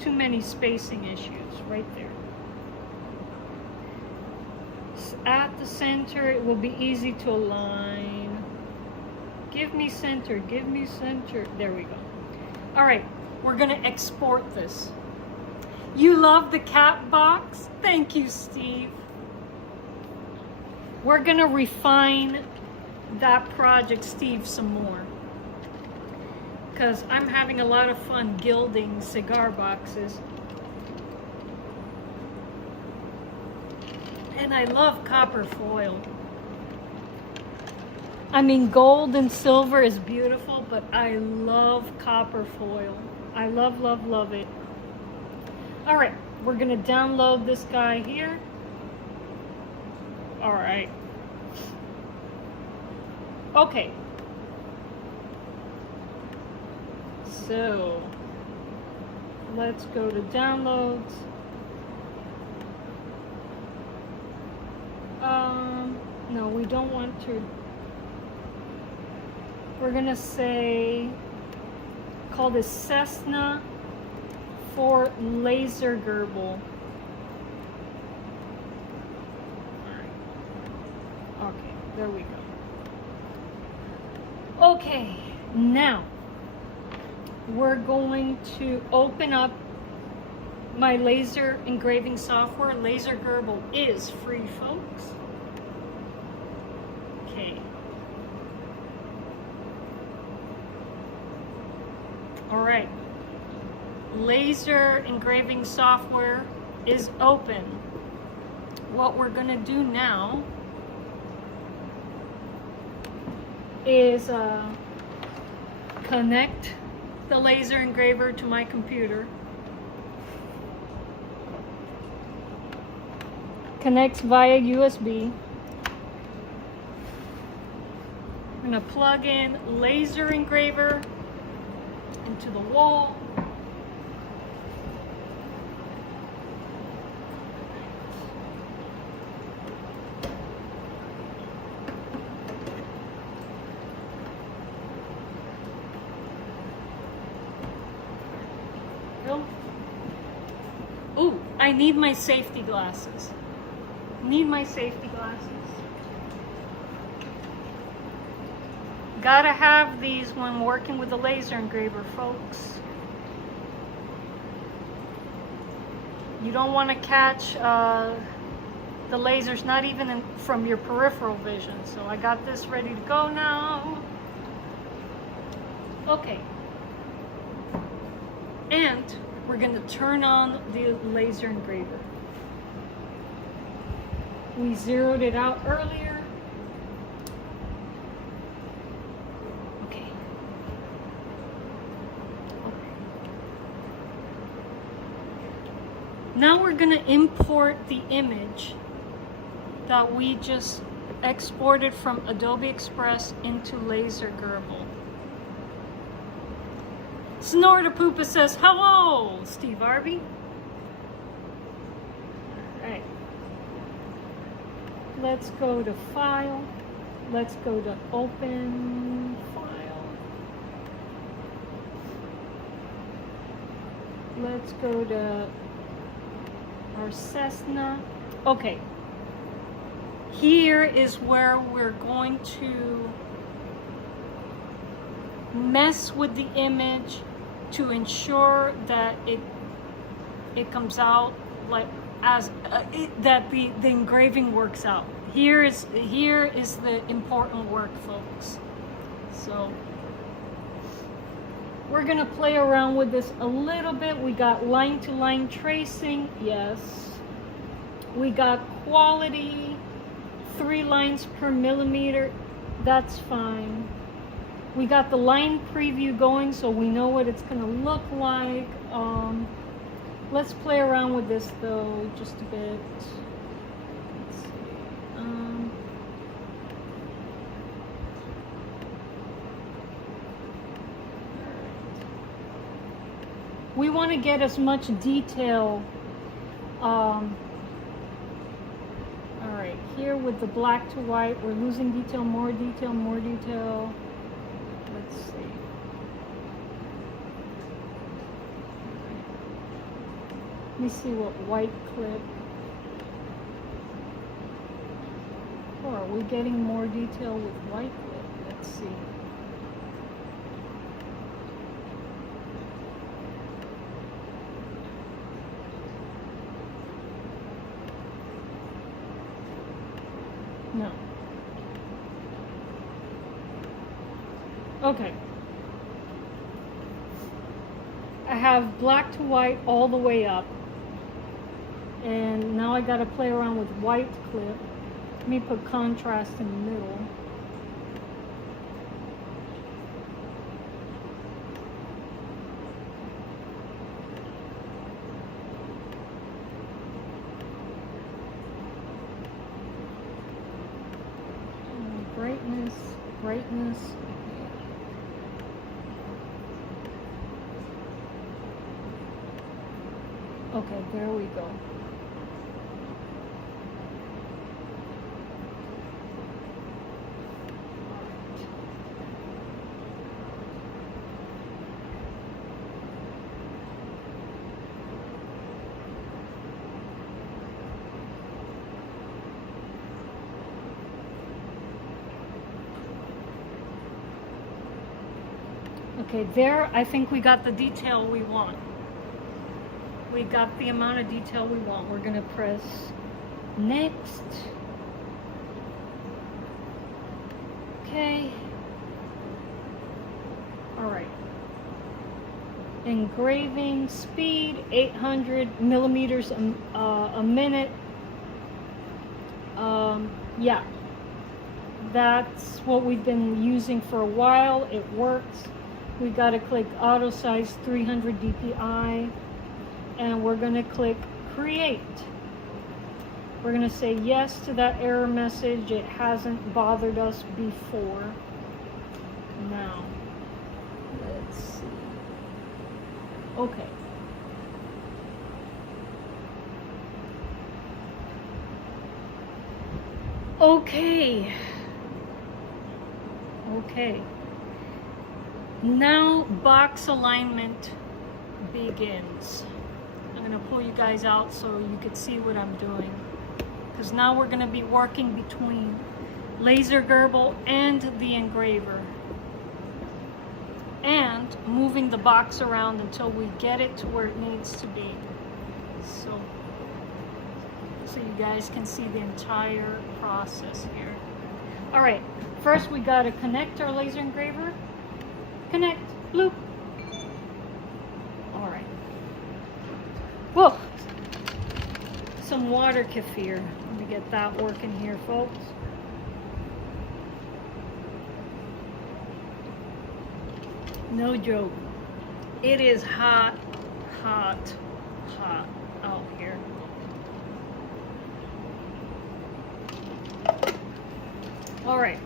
too many spacing issues right there. At the center, it will be easy to align. Give me center, give me center. There we go. All right, we're gonna export this. You love the cat box? Thank you, Steve. We're gonna refine that project, Steve, some more. Because I'm having a lot of fun gilding cigar boxes. And I love copper foil. I mean, gold and silver is beautiful, but I love copper foil. I love, love, love it. All right, we're gonna download this guy here. All right. Okay. So, let's go to downloads. No, we don't want to. We're gonna say, call this Cessna for laser gerbil. Okay, there we go. Okay, now we're going to open up my laser engraving software. Laser gerbil is free, folks. Okay. All right. Laser engraving software is open. What we're going to do now is connect the laser engraver to my computer. Connects via USB. I'm going to plug in laser engraver into the wall. Ooh, I need my safety glasses. Need my safety glasses. Gotta have these when working with the laser engraver, folks. You don't want to catch the lasers, not even from your peripheral vision. So I got this ready to go now. Okay. And we're going to turn on the laser engraver. We zeroed it out earlier. Okay. Now we're going to import the image that we just exported from Adobe Express into Laser Gerbil. Snorta Poopa says, hello, Steve Harvey. All right. Let's go to File. Let's go to Open File. Let's go to our Cessna. Okay. Here is where we're going to mess with the image to ensure that it comes out like as that the engraving works out. Here is the important work, folks. So we're gonna play around with this a little bit. We got line to line tracing, yes. We got quality, 3 lines per millimeter, that's fine. We got the line preview going so we know what it's gonna look like. Let's play around with this though, just a bit. Let's see. we want to get as much detail. All right, here with the black to white, we're losing detail, more detail, more detail. Let's see. Let me see what white clip. Or are we getting more detail with white clip? Let's see. No. Okay. I have black to white all the way up. And now I gotta play around with white clip. Let me put contrast in the middle. And brightness, brightness. Okay, there we go. Okay, there I think we got the detail we want. We got the amount of detail we want. We're gonna press next. Okay. All right. Engraving speed, 800 millimeters a minute. Yeah, that's what we've been using for a while. It works. We got to click auto size 300 dpi, and we're going to click create. We're going to say yes to that error message. It hasn't bothered us before. Now, let's see. Okay. Okay. Okay. Now box alignment begins. I'm going to pull you guys out so you can see what I'm doing. Because now we're going to be working between laser gerbil and the engraver. And moving the box around until we get it to where it needs to be. So you guys can see the entire process here. All right, first we got to connect our laser engraver. Connect, bloop. All right. Whoa, some water kefir. Let me get that working here, folks. No joke. It is hot, hot, hot out here. All right.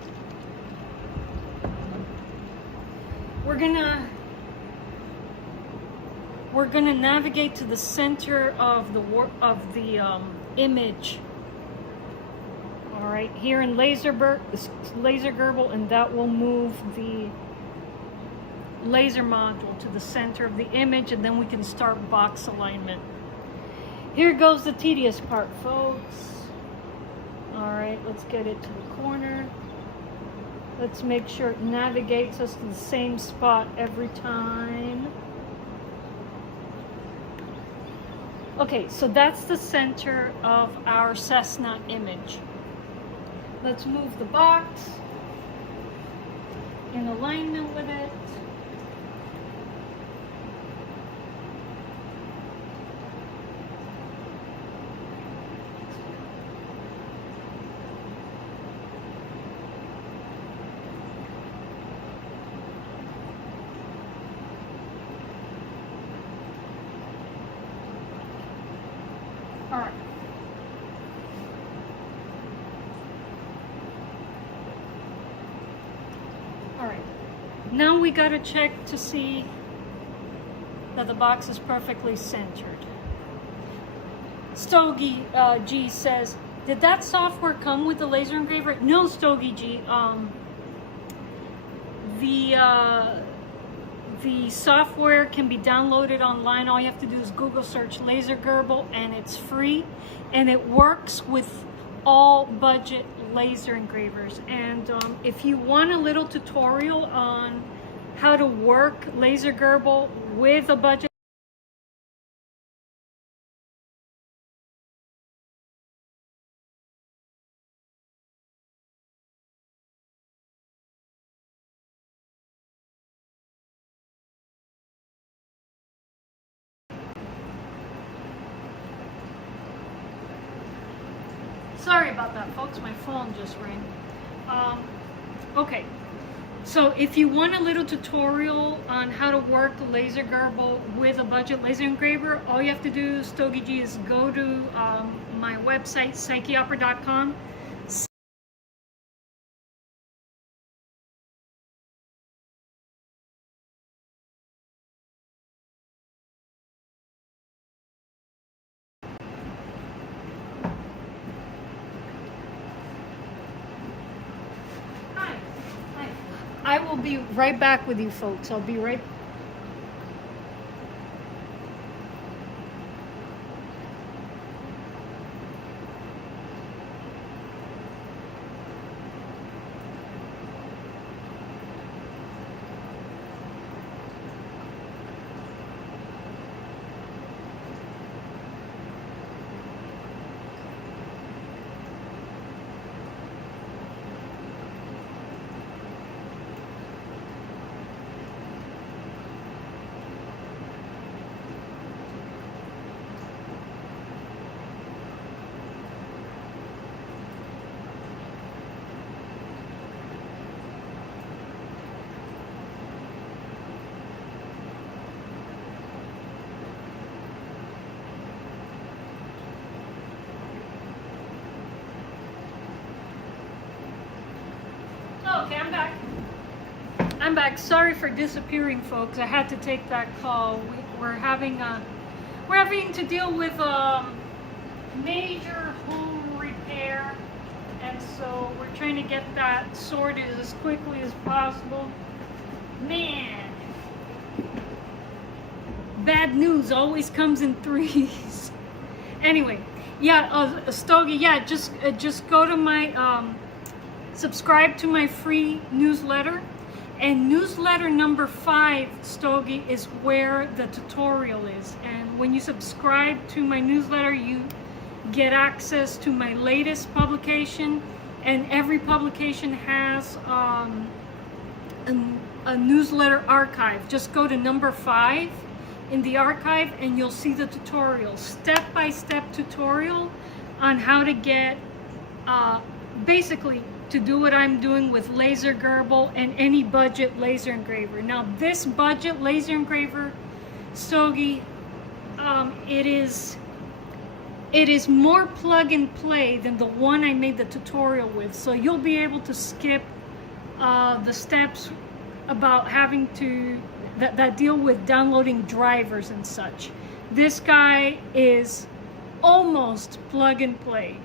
We're gonna navigate to the center of the image. All right, here in laser gerbil, and that will move the laser module to the center of the image, and then we can start box alignment. Here goes the tedious part, folks. All right, let's get it to the corner. Let's make sure it navigates us to the same spot every time. Okay, so that's the center of our Cessna image. Let's move the box in alignment with it. All right. All right. Now we got to check to see that the box is perfectly centered. Stogie G says, did that software come with the laser engraver? No, Stogie G. The software can be downloaded online. All you have to do is Google search laser gerbil, and it's free, and it works with all budget laser engravers. And if you want a little tutorial on how to work laser gerbil with a budget, sorry about that, folks. My phone just rang. Okay, so if you want a little tutorial on how to work the laser gerbil with a budget laser engraver, all you have to do, Stogie G, is go to my website, psycheopera.com. I will be right back with you folks. I'll be right. Okay, I'm back. I'm back. Sorry for disappearing, folks. I had to take that call. We're having to deal with major home repair, and so we're trying to get that sorted as quickly as possible. Man, bad news always comes in threes. Anyway, yeah, Stogie, yeah, just go to my subscribe to my free newsletter, and newsletter number 5, Stogie, is where the tutorial is. And when you subscribe to my newsletter, you get access to my latest publication, and every publication has a newsletter archive. Just go to number 5 in the archive and you'll see the tutorial, step-by-step tutorial on how to get basically to do what I'm doing with laser gerbil and any budget laser engraver. Now this budget laser engraver, Stogie, it is more plug and play than the one I made the tutorial with. So you'll be able to skip the steps about having to, that deal with downloading drivers and such. This guy is almost plug and play.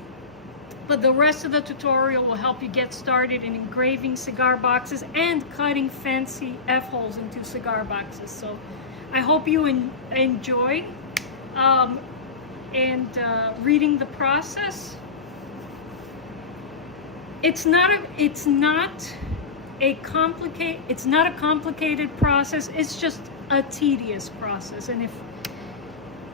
But the rest of the tutorial will help you get started in engraving cigar boxes and cutting fancy F-holes into cigar boxes. So I hope you enjoy reading the process. It's not a complicated process. It's just a tedious process. And if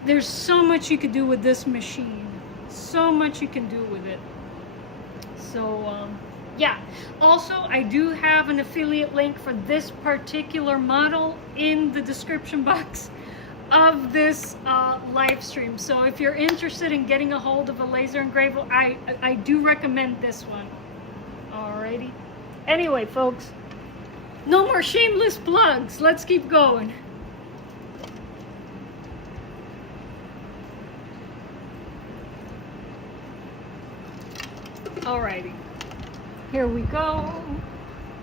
there's so much you could do with this machine, so much you can do with it. So yeah, also I do have an affiliate link for this particular model in the description box of this live stream. So if you're interested in getting a hold of a laser engraver, I do recommend this one. Alrighty. Anyway, folks, no more shameless plugs. Let's keep going. Alrighty, here we go.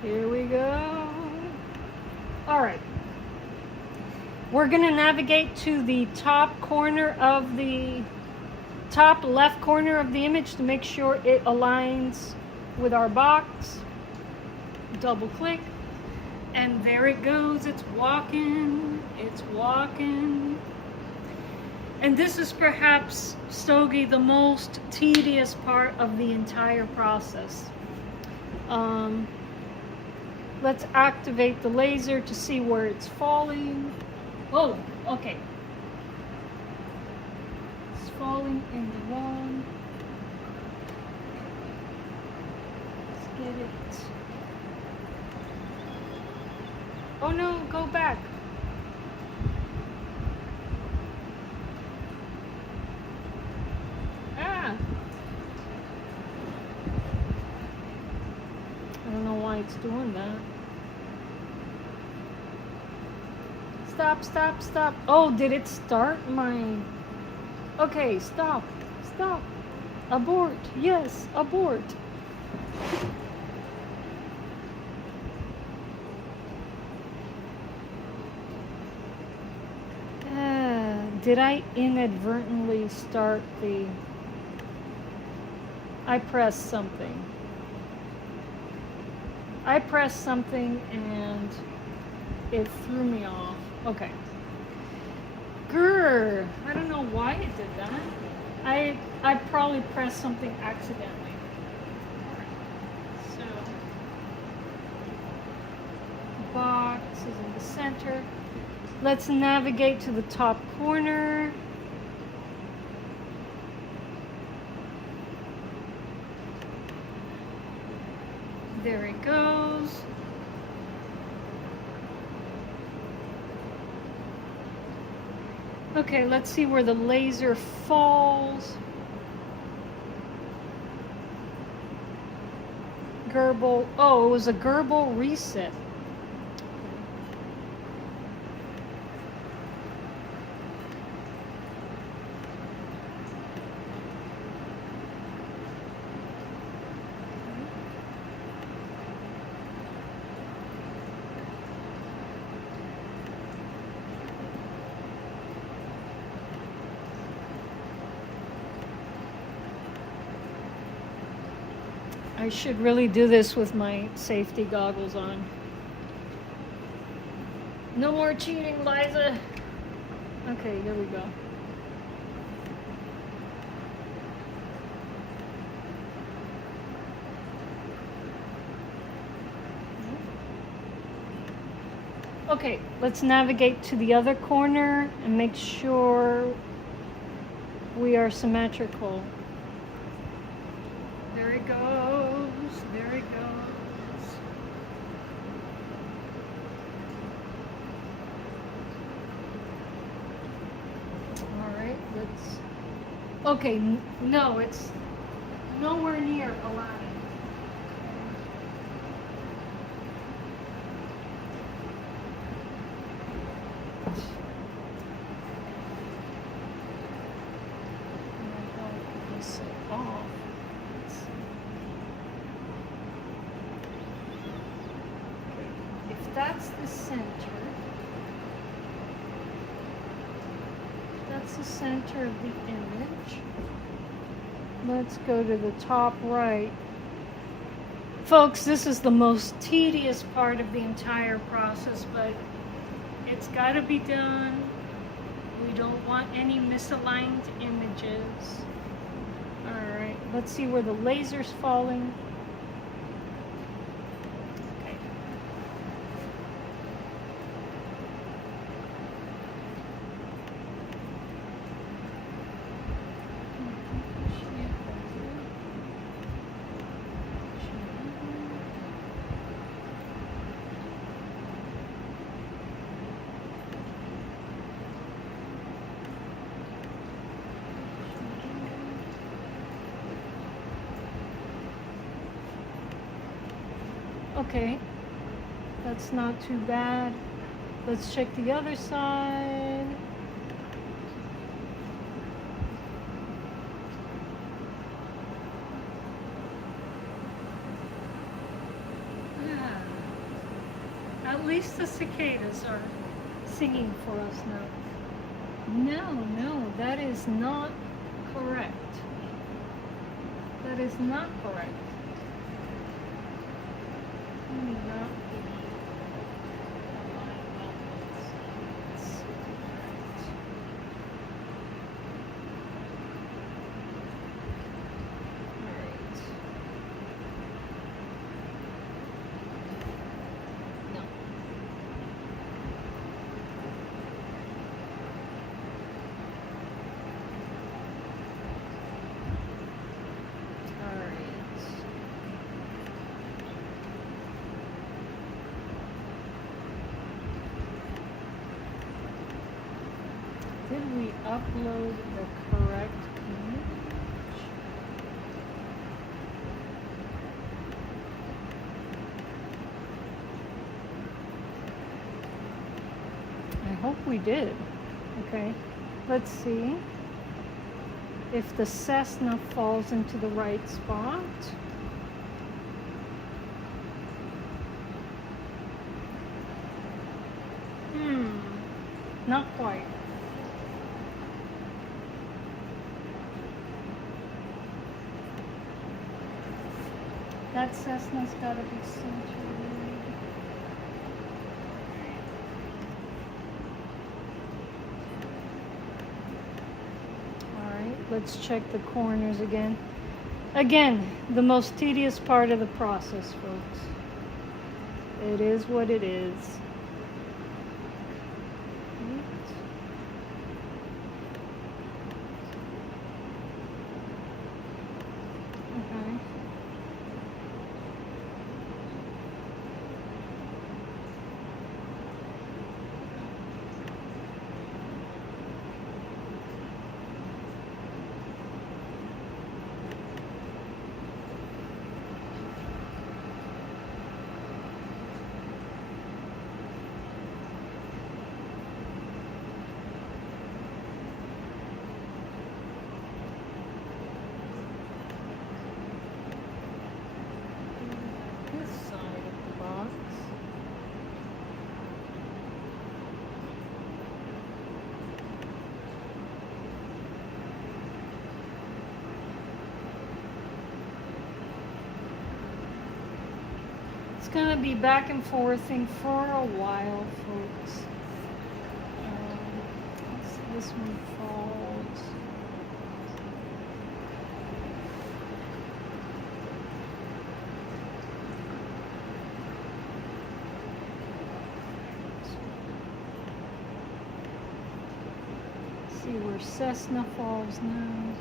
Here we go. All right. We're gonna navigate to the top corner of the top left corner of the image to make sure it aligns with our box. Double click, and there it goes. It's walking, it's walking. And this is perhaps, Stogie, the most tedious part of the entire process. Let's activate the laser to see where it's falling. Oh, okay. It's falling in the wrong. Let's get it. Oh no, go back. Ah. I don't know why it's doing that. Stop, stop, stop. Oh, did it start my... Okay, stop, stop. Abort, yes, abort. Did I inadvertently start the... I pressed something. I pressed something and it threw me off. Okay. Grr. I don't know why it did that. I probably pressed something accidentally. So, box is in the center. Let's navigate to the top corner. There it goes. Okay, let's see where the laser falls. Gerbil. Oh, it was a Gerbil reset. I should really do this with my safety goggles on. No more cheating, Liza. Okay, here we go. Okay, let's navigate to the other corner and make sure we are symmetrical. There it goes, there it goes. All right, let's, okay, no, it's nowhere near aligned. That's the center. That's the center of the image. Let's go to the top right. Folks, this is the most tedious part of the entire process, but it's got to be done. We don't want any misaligned images. All right, let's see where the laser's falling. Okay, that's not too bad. Let's check the other side. Yeah. At least the cicadas are singing for us now. No, no, that is not correct. That is not correct. Let me not be aligned on both sides. Alright. No. Did we upload the correct image? I hope we did. Okay, let's see if the Cessna falls into the right spot. Not quite. That Cessna's gotta be centered. Alright, let's check the corners again. Again, the most tedious part of the process, folks. It is what it is. It's gonna be back and forthing for a while, folks. This one falls. See where Cessna falls now.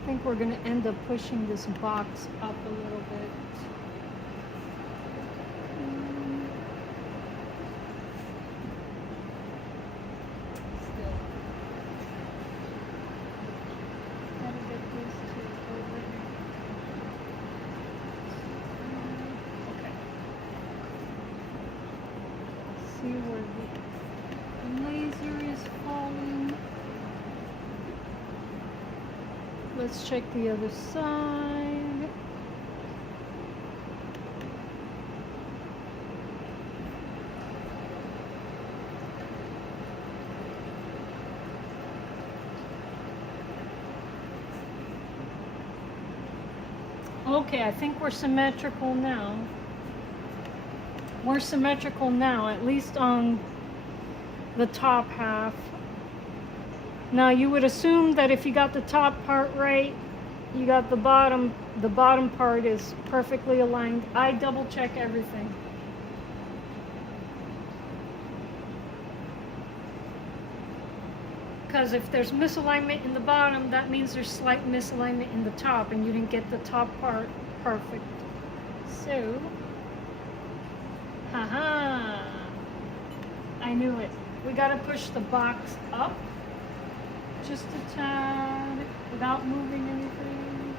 I think we're going to end up pushing this box up a little bit. Still. Gotta get this to over here. Okay. See where the laser is falling. Let's check the other side. Okay, I think we're symmetrical now. We're symmetrical now, at least on the top half. Now you would assume that if you got the top part right, you got the bottom part is perfectly aligned. I double check everything. Because if there's misalignment in the bottom, that means there's slight misalignment in the top and you didn't get the top part perfect. So, haha, I knew it. We gotta push the box up just a tad without moving anything.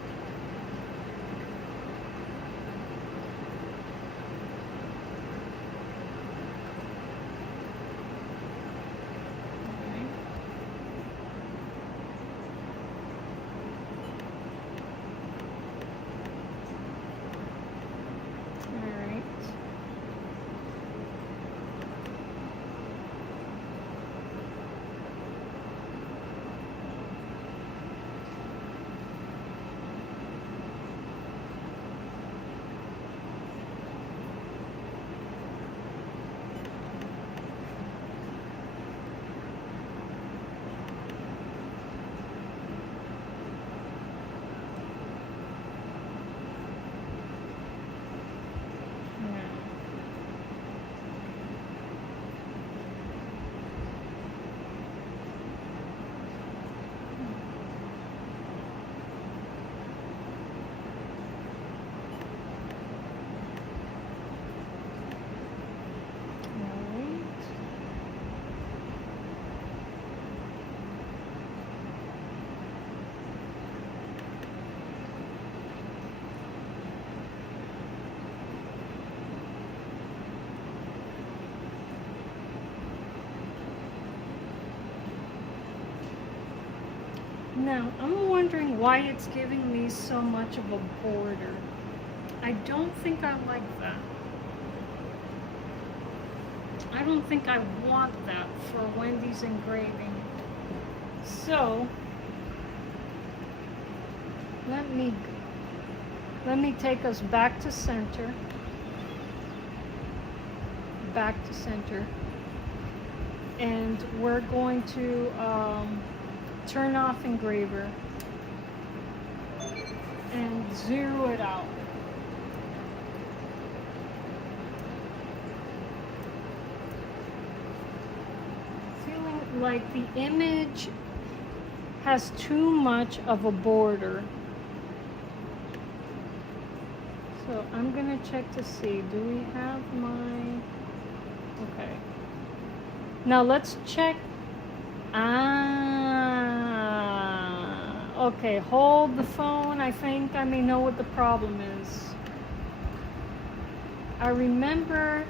Now, I'm wondering why it's giving me so much of a border. I don't think I like that. I don't think I want that for Wendy's engraving. So, let me take us back to center. Back to center. And we're going to turn off engraver and zero it out. Feeling like the image has too much of a border. So I'm gonna check to see, do we have my, okay. Now let's check. Okay, hold the phone. I think I may know what the problem is. I remember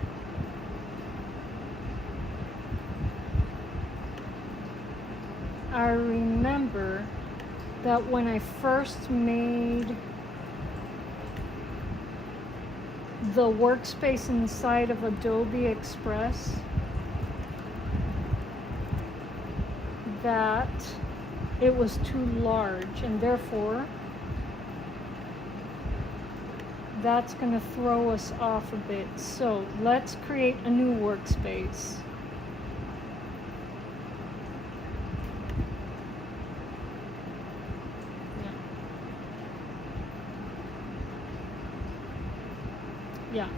that when I first made the workspace inside of Adobe Express, that it was too large, and therefore that's going to throw us off a bit. So let's create a new workspace. Yeah.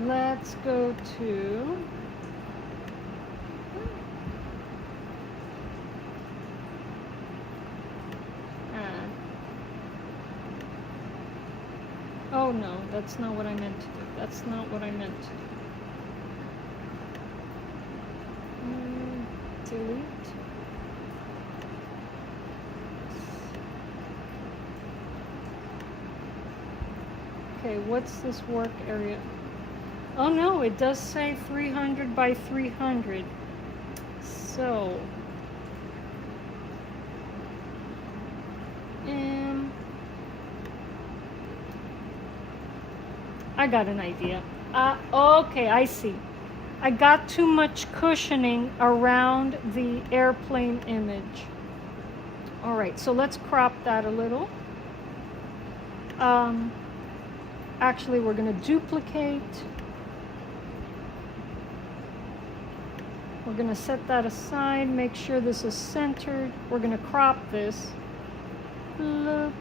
Let's go to oh no, that's not what I meant to do. That's not what I meant to do. Delete. Okay, what's this work area? Oh no, it does say 300 by 300. So, I got an idea. Okay, I see. I got too much cushioning around the airplane image. All right, so let's crop that a little. Actually, we're going to duplicate. We're going to set that aside, make sure this is centered. We're going to crop this. Bloop.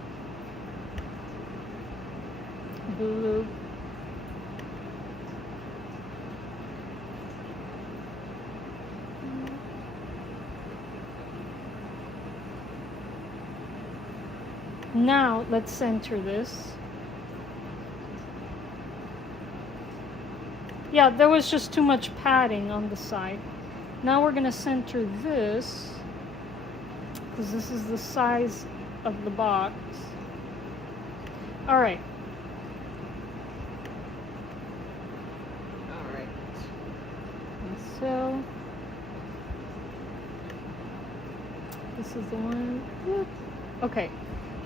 Bloop. Now, let's center this. Yeah, there was just too much padding on the side. Now we're going to center this, because this is the size of the box. All right. All right. And so, this is the one. Whoop. Okay.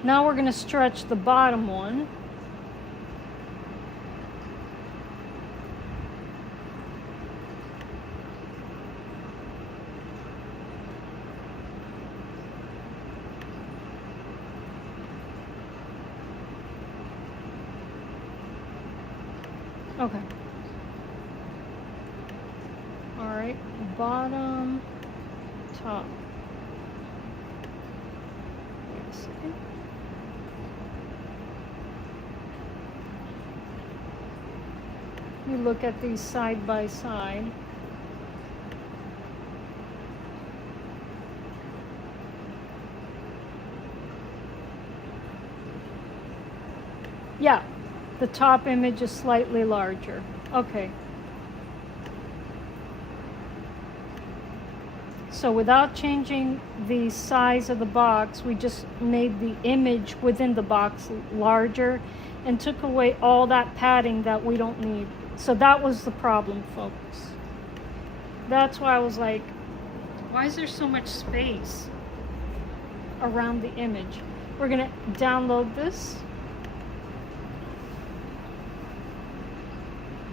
Now we're going to stretch the bottom one. Okay. All right, bottom, top. Wait a second. You look at these side by side. Yeah. The top image is slightly larger. Okay. So without changing the size of the box, we just made the image within the box larger and took away all that padding that we don't need. So that was the problem, folks. That's why I was like, Why is there so much space around the image? We're gonna download this.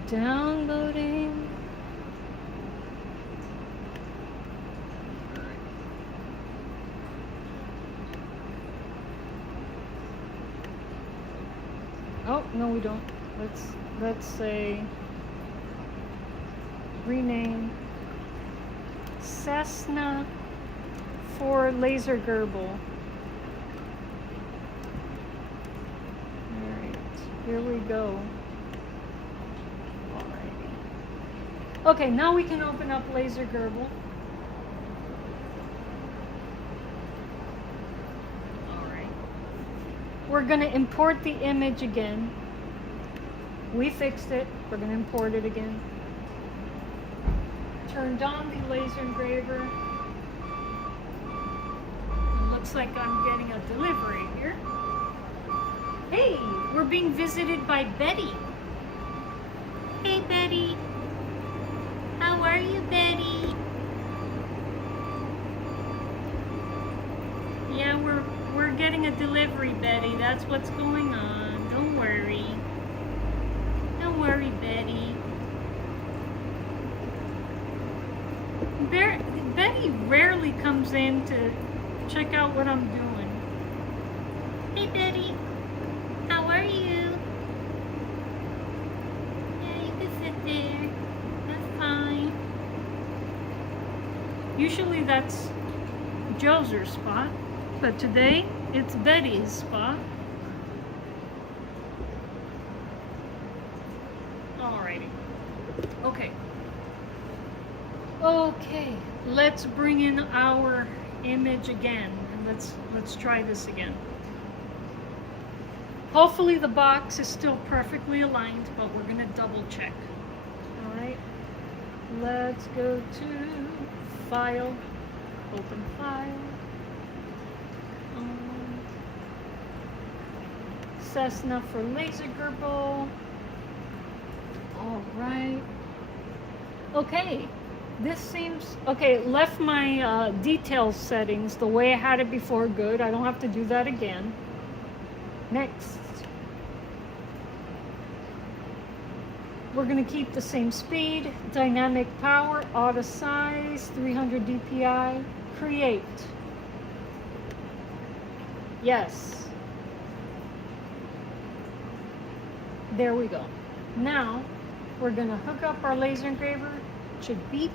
Downloading. Oh, no, we don't. Let's say rename Cessna for laser gerbil. Alright, here we go. Alrighty. Okay, now we can open up laser gerbil. Alright. We're gonna import the image again. We fixed it. We're gonna import it again. Turned on the laser engraver. It looks like I'm getting a delivery here. Hey, we're being visited by Betty. Hey Betty. How are you, Betty? Yeah, we're getting a delivery, Betty. That's what's going on. Don't worry. Don't worry, Betty. Betty rarely comes in to check out what I'm doing. Hey Betty, how are you? Yeah, you can sit there. That's fine. Usually that's Joser's spot, but today it's Betty's spot. Alrighty. Okay. Okay, let's bring in our image again, and let's try this again. Hopefully the box is still perfectly aligned, but we're gonna double check. All right, let's go to File, Open File, Cessna for laser gerbil. All right. Okay. This seems, okay, left my details settings the way I had it before. Good, I don't have to do that again. Next. We're gonna keep the same speed, dynamic power, auto size, 300 DPI, create. Yes. There we go. Now, we're gonna hook up our laser engraver. Should beep.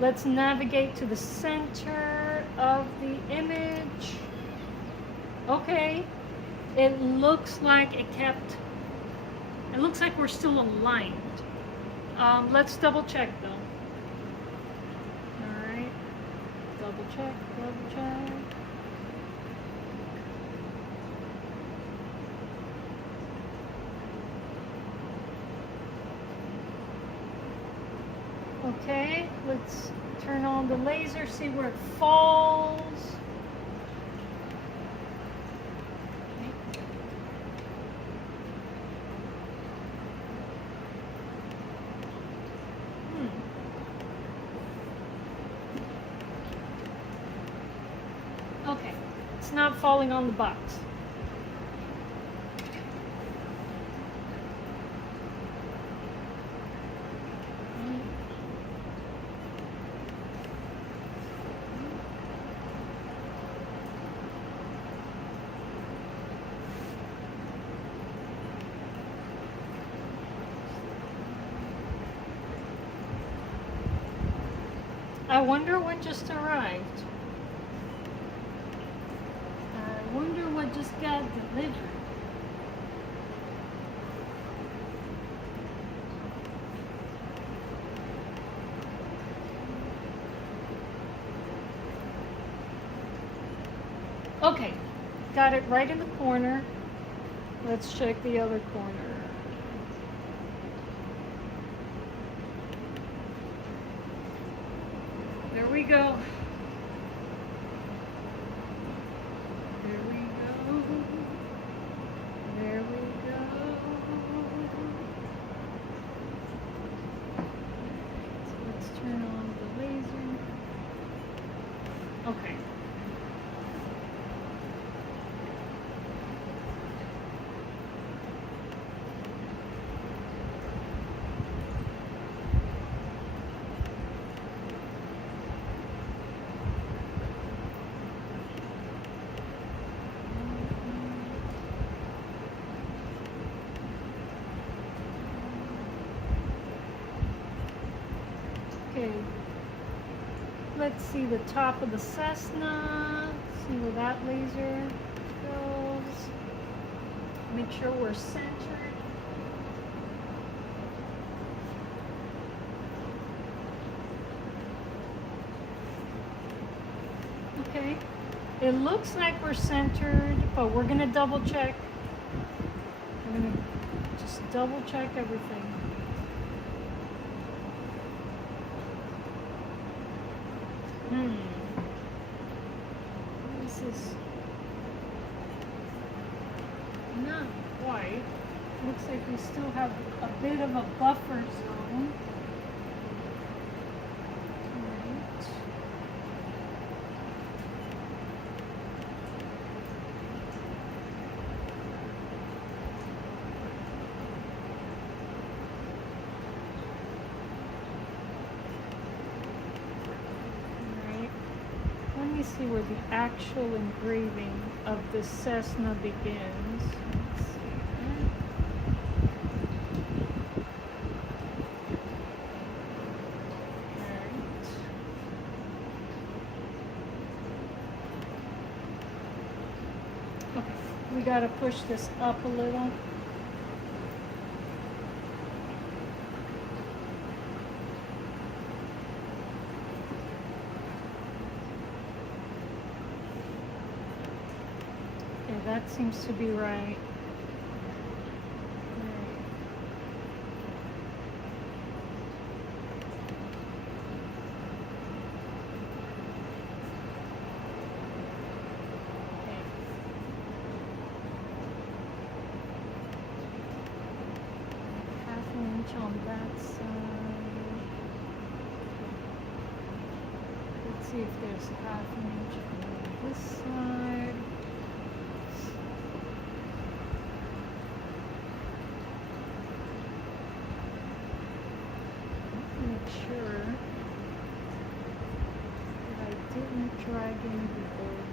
Let's navigate to the center of the image. Okay, it looks like it looks like we're still aligned. Let's double check though. All right, double check, double check. Okay, let's turn on the laser, see where it falls. Okay, it's not falling on the box. I wonder what just arrived. I wonder what just got delivered. Okay, got it right in the corner. Let's check the other corner. There we go. There we go. There we go. So let's turn on the Okay, let's see the top of the Cessna, see where that laser goes. Make sure we're centered. Okay, it looks like we're centered, but we're gonna double check. We're gonna just double check everything. This is not quite. Looks like we still have a bit of a buffer zone. Right. Let me see where the actual engraving of the Cessna begins. Let's see. Alright. Okay, we gotta push this up a little. That seems to be right. Half an inch on that side. Let's see if there's half an inch on this side. Sure that I didn't drag in the board.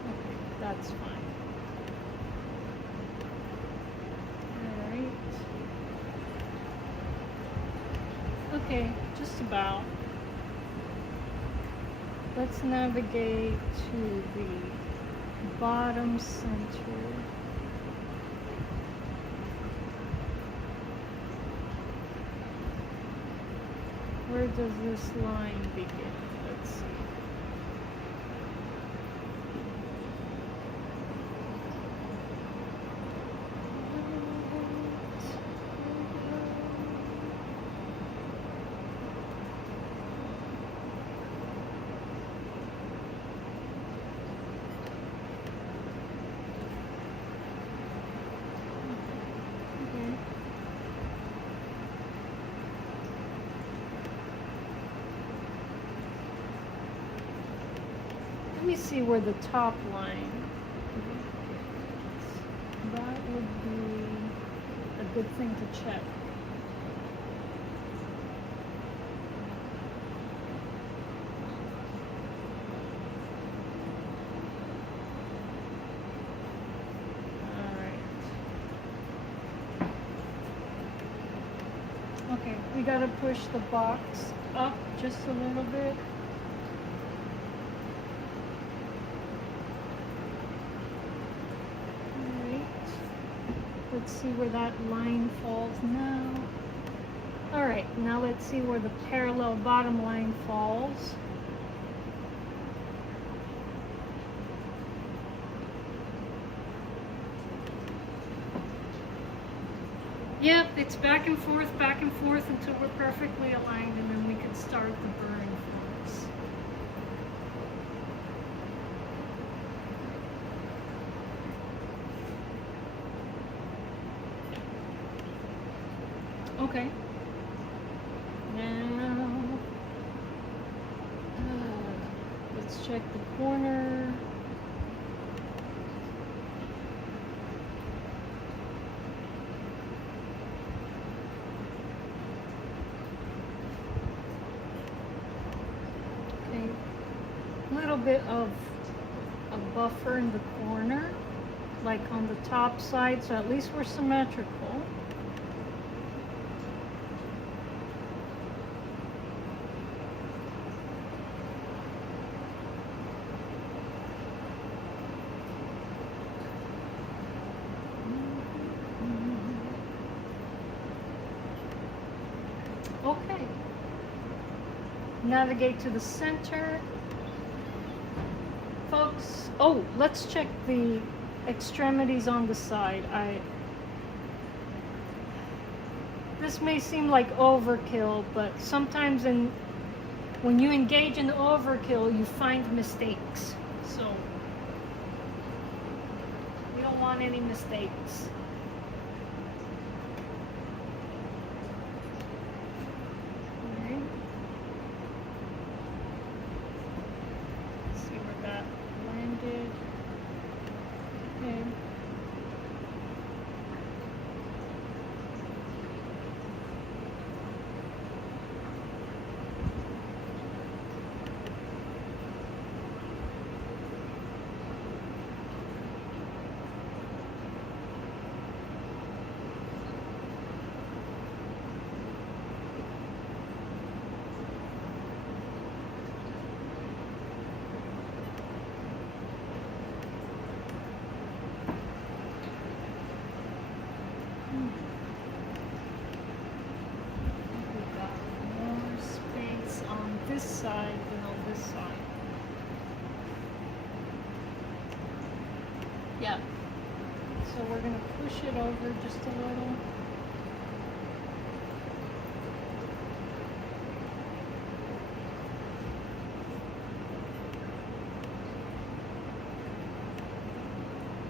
Okay, that's fine. All right. Okay, just about. Let's navigate to the bottom center. Where does this line begin? Let's see. Let me see where the top line is. That would be a good thing to check. Alright. Okay, we gotta push the box up just a little bit. Let's see where that line falls now. All right, now let's see where the parallel bottom line falls. Yep, it's back and forth until we're perfectly aligned, and then we can start the burn for us. Okay. Now, let's check the corner. Okay. little bit of a buffer in the corner, like on the top side, so at least we're symmetrical. Okay. Navigate to the center. Folks, oh, let's check the extremities on the side. This may seem like overkill, but sometimes when you engage in overkill, you find mistakes. So we don't want any mistakes. This side than on this side. Yeah. So we're going to push it over just a little.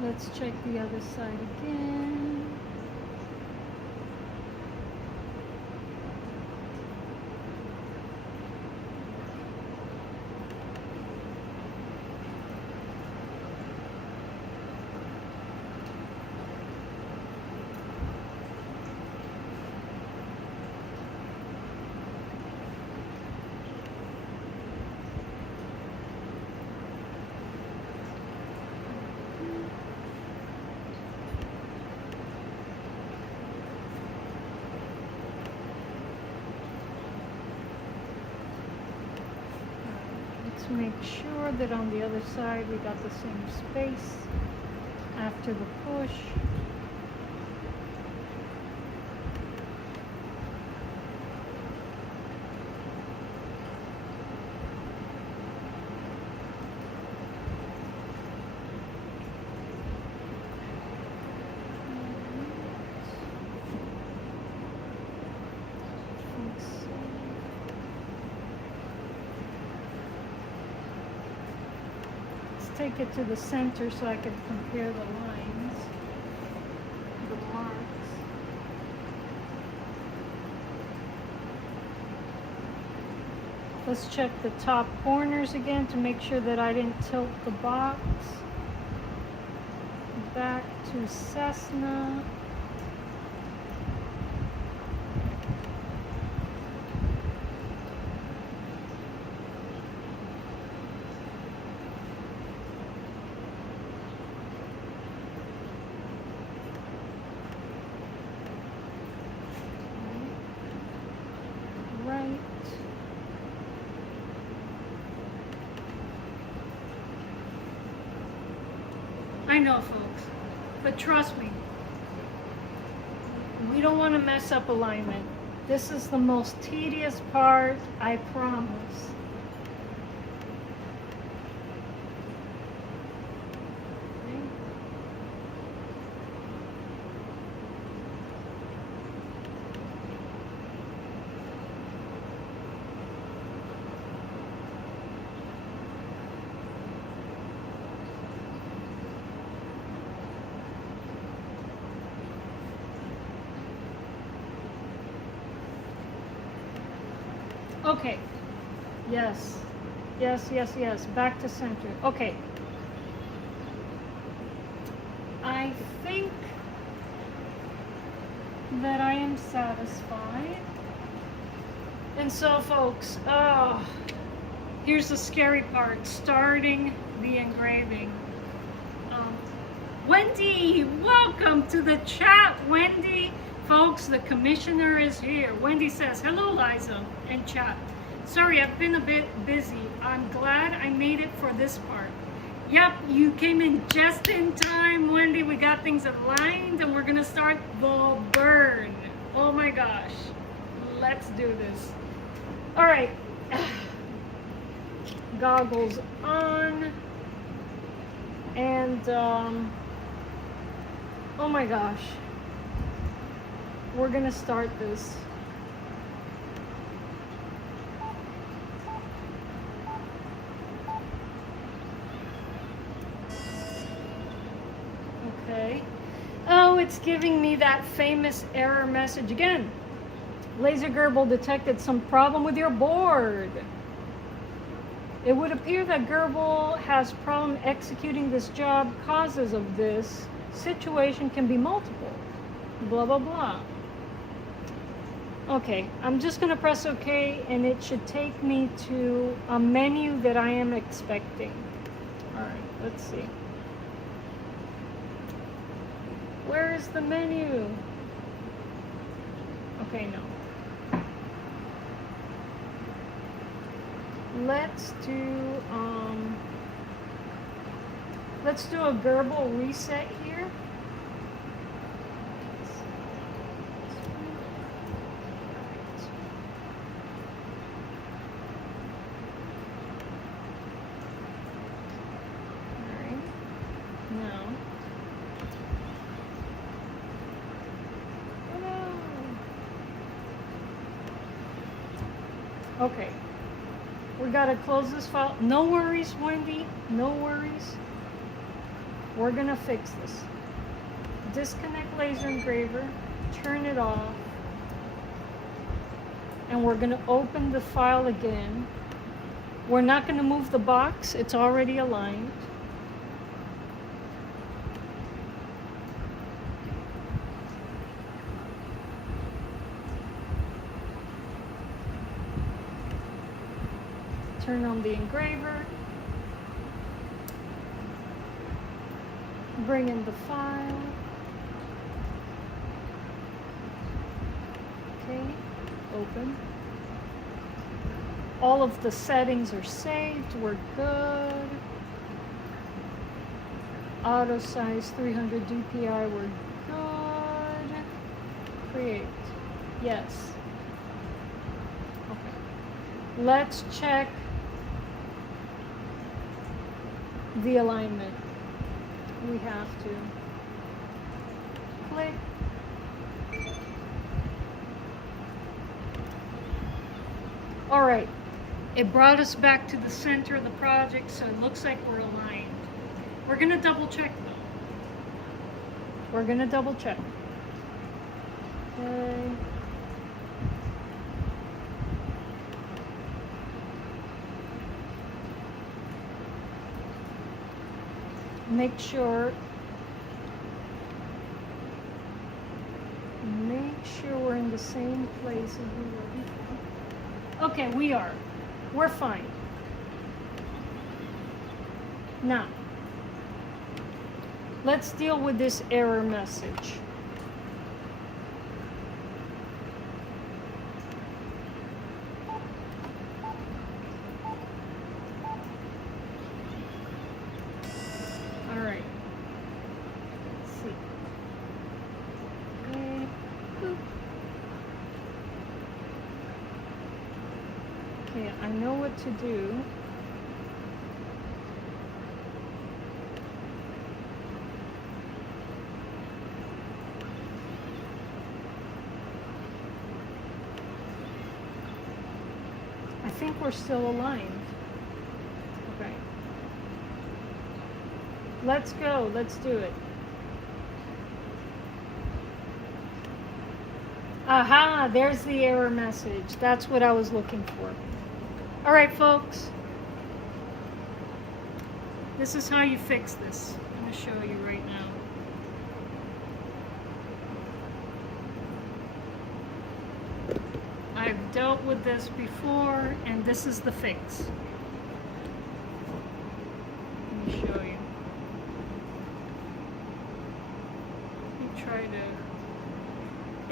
Let's check the other side again. Let's make sure that on the other side we got the same space after the push. Take it to the center so I can compare the lines, the marks. Let's check the top corners again to make sure that I didn't tilt the box. Back to Cessna. I know, folks, but trust me, we don't want to mess up alignment. This is the most tedious part, I promise. Okay, yes, yes, yes, yes, back to center. Okay, I think that I am satisfied. And so folks, Here's the scary part, starting the engraving. Wendy, welcome to the chat, Wendy. Folks, the commissioner is here. Wendy says, hello, Liza, and chat. Sorry, I've been a bit busy. I'm glad I made it for this part. Yep, you came in just in time, Wendy. We got things aligned, and we're gonna start the burn. Oh my gosh, let's do this. All right, goggles on, and oh my gosh, we're gonna start this. Okay. Oh, it's giving me that famous error message again. Laser Gerbil detected some problem with your board. It would appear that Gerbil has problem executing this job. Causes of this situation can be multiple. Blah, blah, blah. Okay, I'm just gonna press OK, and it should take me to a menu that I am expecting. All right, let's see. Where is the menu? Okay, no. Let's do a Gerbil reset here. Okay, we gotta close this file. No worries, Wendy, no worries. We're gonna fix this. Disconnect laser engraver, turn it off, and we're gonna open the file again. We're not gonna move the box, it's already aligned. Turn on the engraver, bring in the file, okay, open. All of the settings are saved, we're good. Auto size 300 DPI, we're good. Create, yes. Okay, let's check the alignment. We have to click. All right, it brought us back to the center of the project, so it looks like we're aligned. We're gonna double check though. We're gonna double check. Okay. Make sure we're in the same place as we were before. Okay, we are. We're fine. Now, let's deal with this error message. I know what to do. I think we're still aligned. Okay. Let's go. Let's do it. Aha, there's the error message. That's what I was looking for. All right, folks. This is how you fix this. I'm going to show you right now. I've dealt with this before, and this is the fix.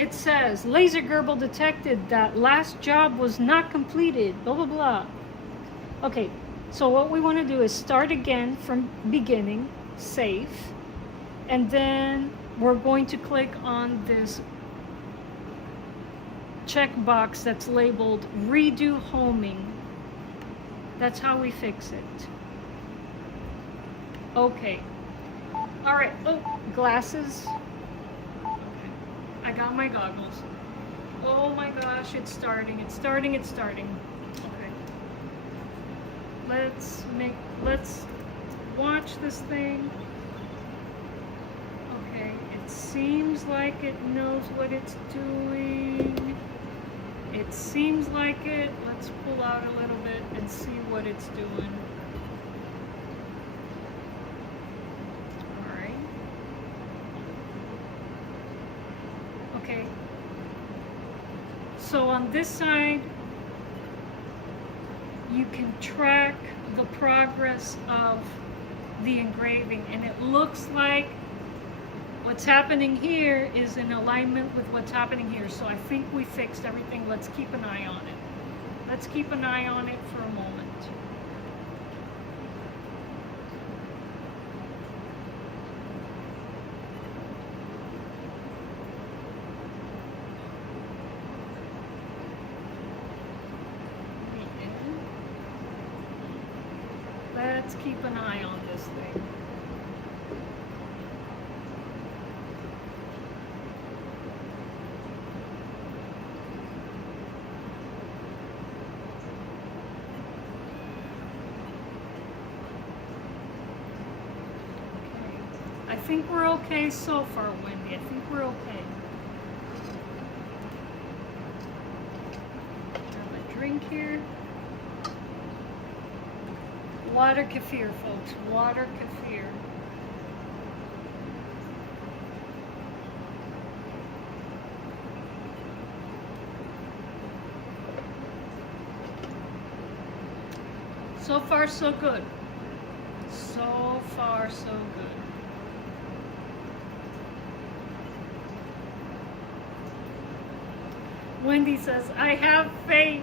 it says, laser gerbil detected that last job was not completed, blah, blah, blah. Okay, so what we want to do is start again from beginning, save, and then we're going to click on this checkbox that's labeled redo homing. That's how we fix it. Okay. All right. Oh, glasses. Okay. I got my goggles. Oh my gosh, it's starting. It's starting. It's starting. Okay. Let's watch this thing. Okay. It seems like it knows what it's doing. It seems like it. Let's pull out a little bit and see what it's doing. All right. Okay. So on this side, you can track the progress of the engraving, and it looks like what's happening here is in alignment with what's happening here. So I think we fixed everything. Let's keep an eye on it. Let's keep an eye on it for a moment. Let's keep an eye on this thing. I think we're okay so far, Wendy. I think we're okay. Have a drink here. Water kefir, folks. Water kefir. So far, so good. So far, so good. Wendy says, I have faith.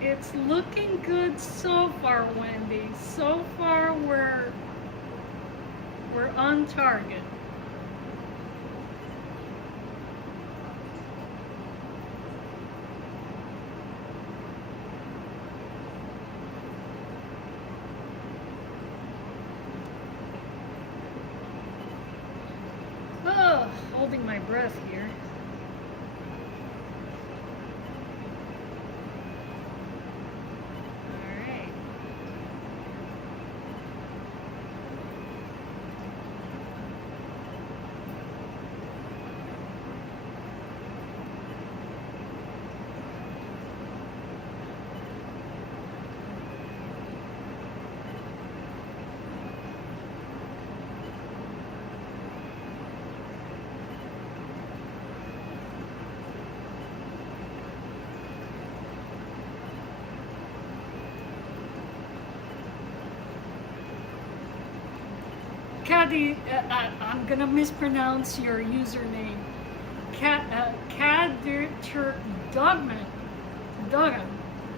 It's looking good so far, Wendy. So far, we're on target. Oh, holding my breath here. Caddy, I'm gonna mispronounce your username. Kadir Dogman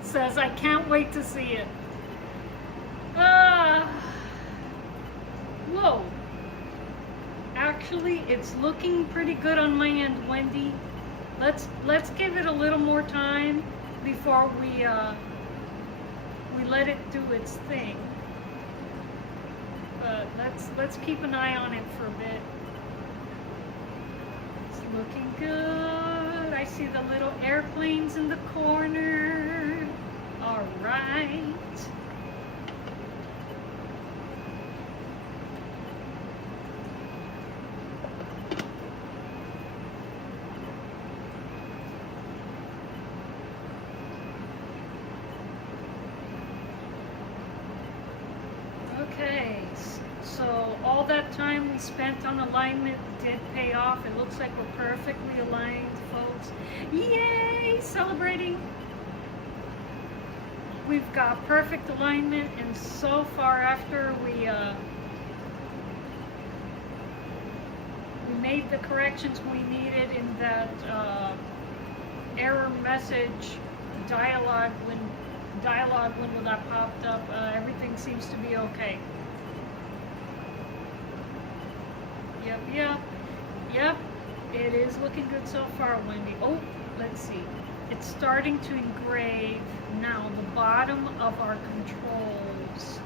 says, I can't wait to see it. Whoa. Actually, it's looking pretty good on my end, Wendy. Let's give it a little more time before we let it do its thing. But let's keep an eye on it for a bit. It's looking good. I see the little airplanes in the corner. All right. Okay, so all that time we spent on alignment did pay off. It looks like we're perfectly aligned, folks. Yay! Celebrating. we've got perfect alignment, and so far after we made the corrections we needed in that error message dialogue window that popped up, everything seems to be okay. Yep, it is looking good so far, Wendy. Oh, let's see. It's starting to engrave now the bottom of our controls.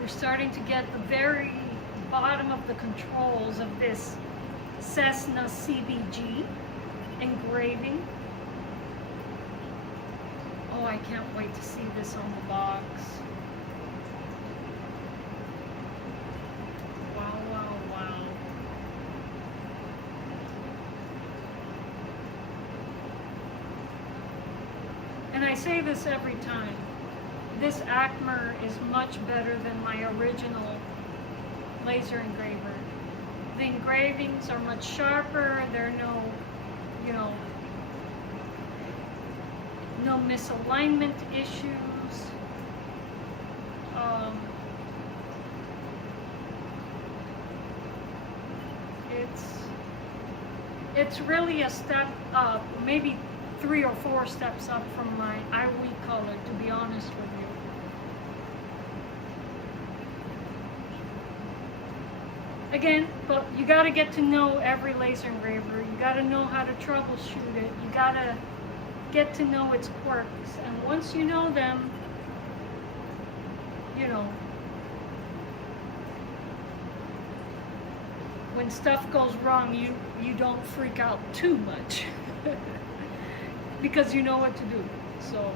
We're starting to get the very bottom of the controls of this Cessna CBG engraving. Oh, I can't wait to see this on the box. Wow. And I say this every time. This Acmer is much better than my original laser engraver. The engravings are much sharper. There are no misalignment issues. It's really a step up, maybe 3 or 4 steps up from my IWE color, to be honest with you. Again, but you got to get to know every laser engraver. You got to know how to troubleshoot it. You got to get to know its quirks. And once you know them, when stuff goes wrong, you don't freak out too much because you know what to do. So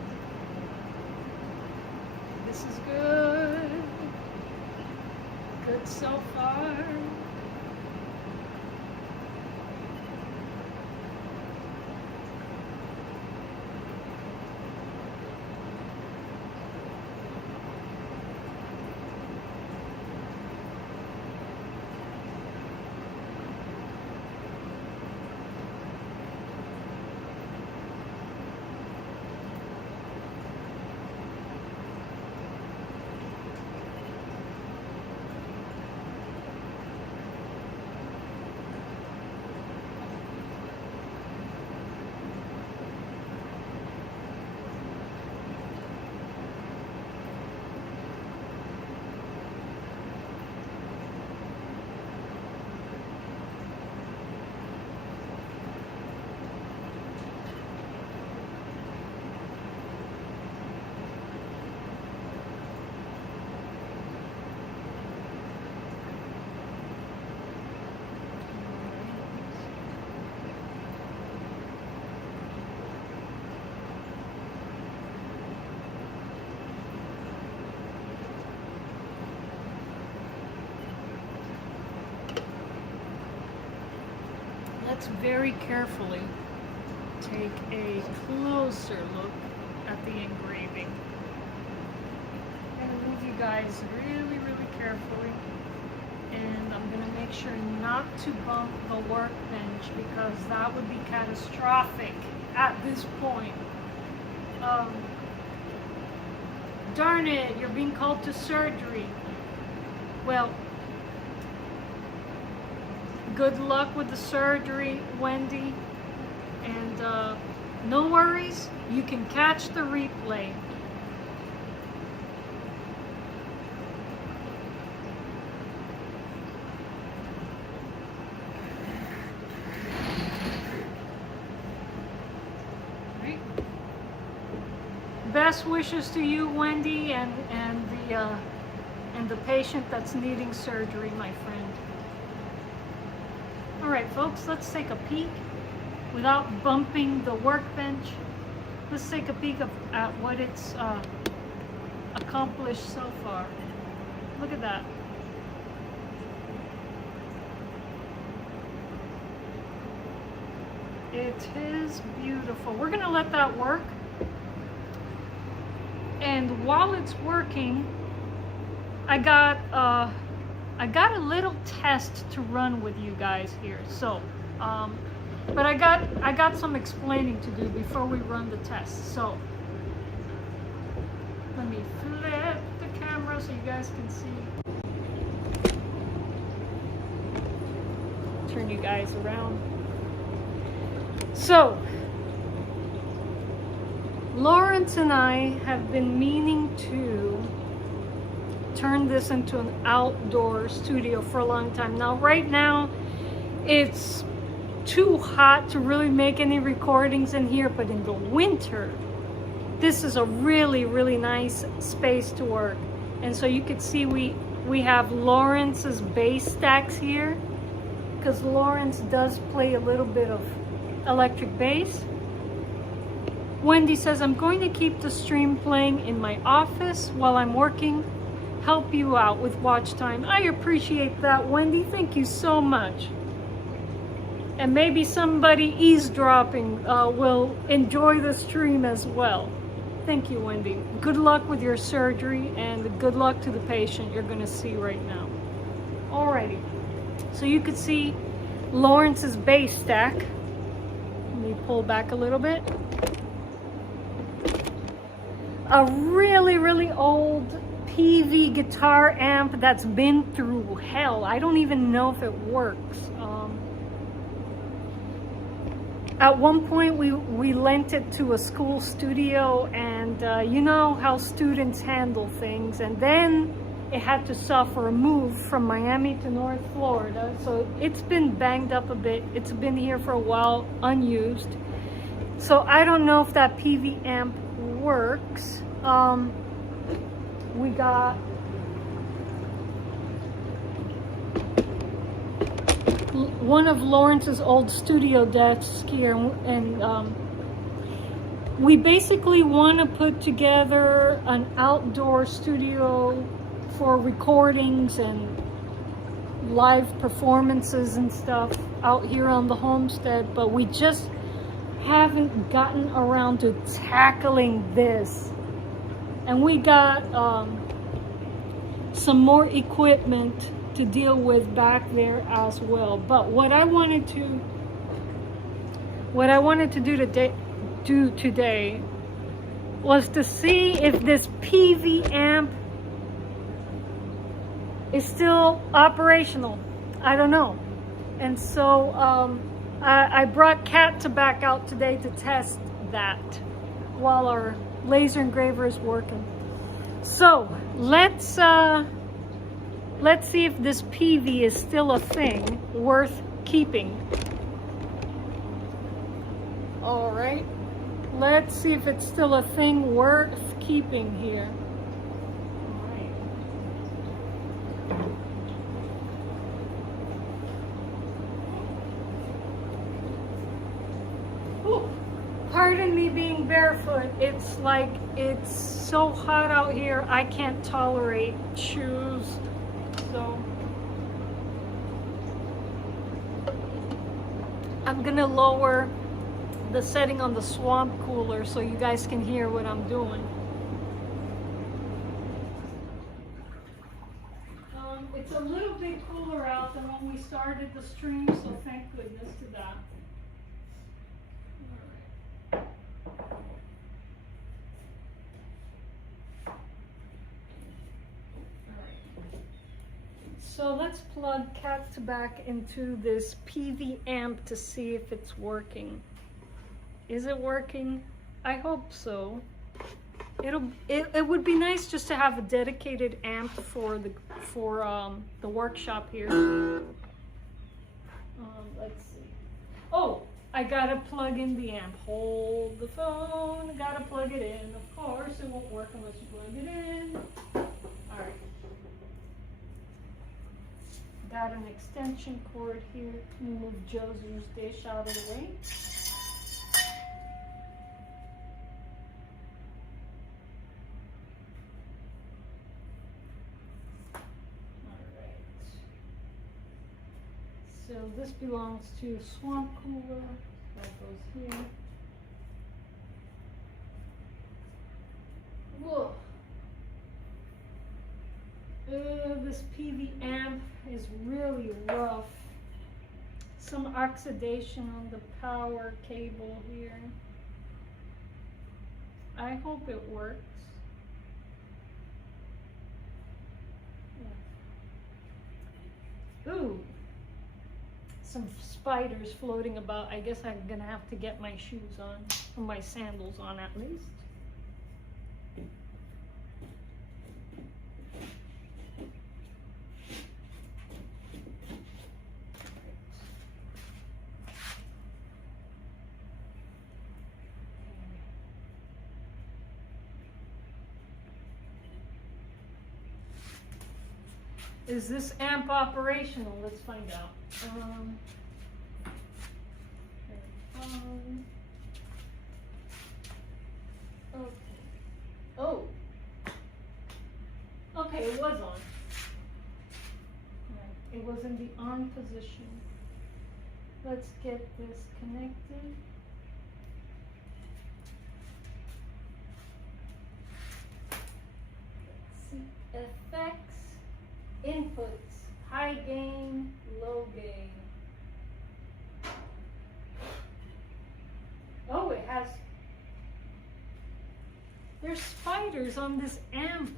this is good. Good so far. Let's very carefully take a closer look at the engraving. I'm going to move you guys really, really carefully, and I'm going to make sure not to bump the workbench because that would be catastrophic at this point. Darn it, you're being called to surgery. Well, good luck with the surgery, Wendy, and no worries, you can catch the replay. best wishes to you, Wendy, and the patient that's needing surgery, my friend. All right, folks, let's take a peek without bumping the workbench. Let's take a peek at what it's accomplished so far. Look at that. It is beautiful. We're gonna let that work. And while it's working, I got a little test to run with you guys here. So, but I got some explaining to do before we run the test. So, let me flip the camera so you guys can see. Turn you guys around. So, Lawrence and I have been meaning to turn this into an outdoor studio for a long time. Now, right now, it's too hot to really make any recordings in here, but in the winter, this is a really, really nice space to work. And so you could see we have Lawrence's bass stacks here, because Lawrence does play a little bit of electric bass. Wendy says, I'm going to keep the stream playing in my office while I'm working, help you out with watch time. I appreciate that, Wendy. Thank you so much. And maybe somebody eavesdropping will enjoy the stream as well. Thank you, Wendy. Good luck with your surgery and good luck to the patient you're going to see right now. Alrighty. So you could see Lawrence's bass stack. Let me pull back a little bit. A really, really old PV guitar amp that's been through hell. I don't even know if it works. At one point we lent it to a school studio, and you know how students handle things, and then it had to suffer a move from Miami to North Florida, so it's been banged up a bit. It's been here for a while, unused. So I don't know if that PV amp works. We got one of Lawrence's old studio desks here, and we basically want to put together an outdoor studio for recordings and live performances and stuff out here on the homestead, but we just haven't gotten around to tackling this. And we got some more equipment to deal with back there as well. But what I wanted to do today was to see if this PV amp is still operational. I don't know. And so I brought Kat to back out today to test that while our laser engraver is working. So let's see if this PV is still a thing worth keeping. All right, let's see if it's still a thing worth keeping here. Pardon me being barefoot. It's like, it's so hot out here, I can't tolerate shoes. So I'm gonna lower the setting on the swamp cooler so you guys can hear what I'm doing. It's a little bit cooler out than when we started the stream, so thank goodness to that. So let's plug Cat back into this PV amp to see if it's working. Is it working? I hope so. It would be nice just to have a dedicated amp for the workshop here. Let's see. Oh, I I gotta plug in the amp. Hold the phone, I gotta plug it in. Of course, it won't work unless you plug it in. All right. Got an extension cord here. Move Josie's dish out of the way. So this belongs to Swamp Cooler. That goes here. Whoa. This PV amp is really rough. Some oxidation on the power cable here. I hope it works. Yeah. Ooh. Some spiders floating about. I guess I'm gonna have to get my shoes on, or my sandals on at least. Is this amp operational? Let's find out. Okay. Oh. Okay, it was on. Right. It was in the on position. Let's get this connected. Let's see. Effects, inputs, high gain, low gain. Oh, it has, there's spiders on this amp.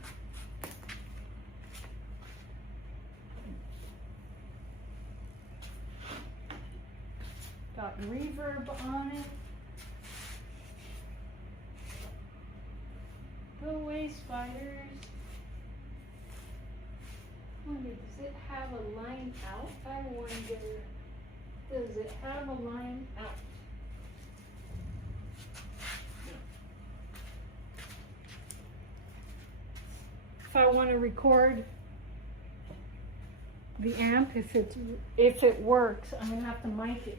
Got reverb on it. Go away, spiders. Wonder, does it have a line out? I wonder, does it have a line out? If I want to record the amp, if it works, I'm gonna have to mic it.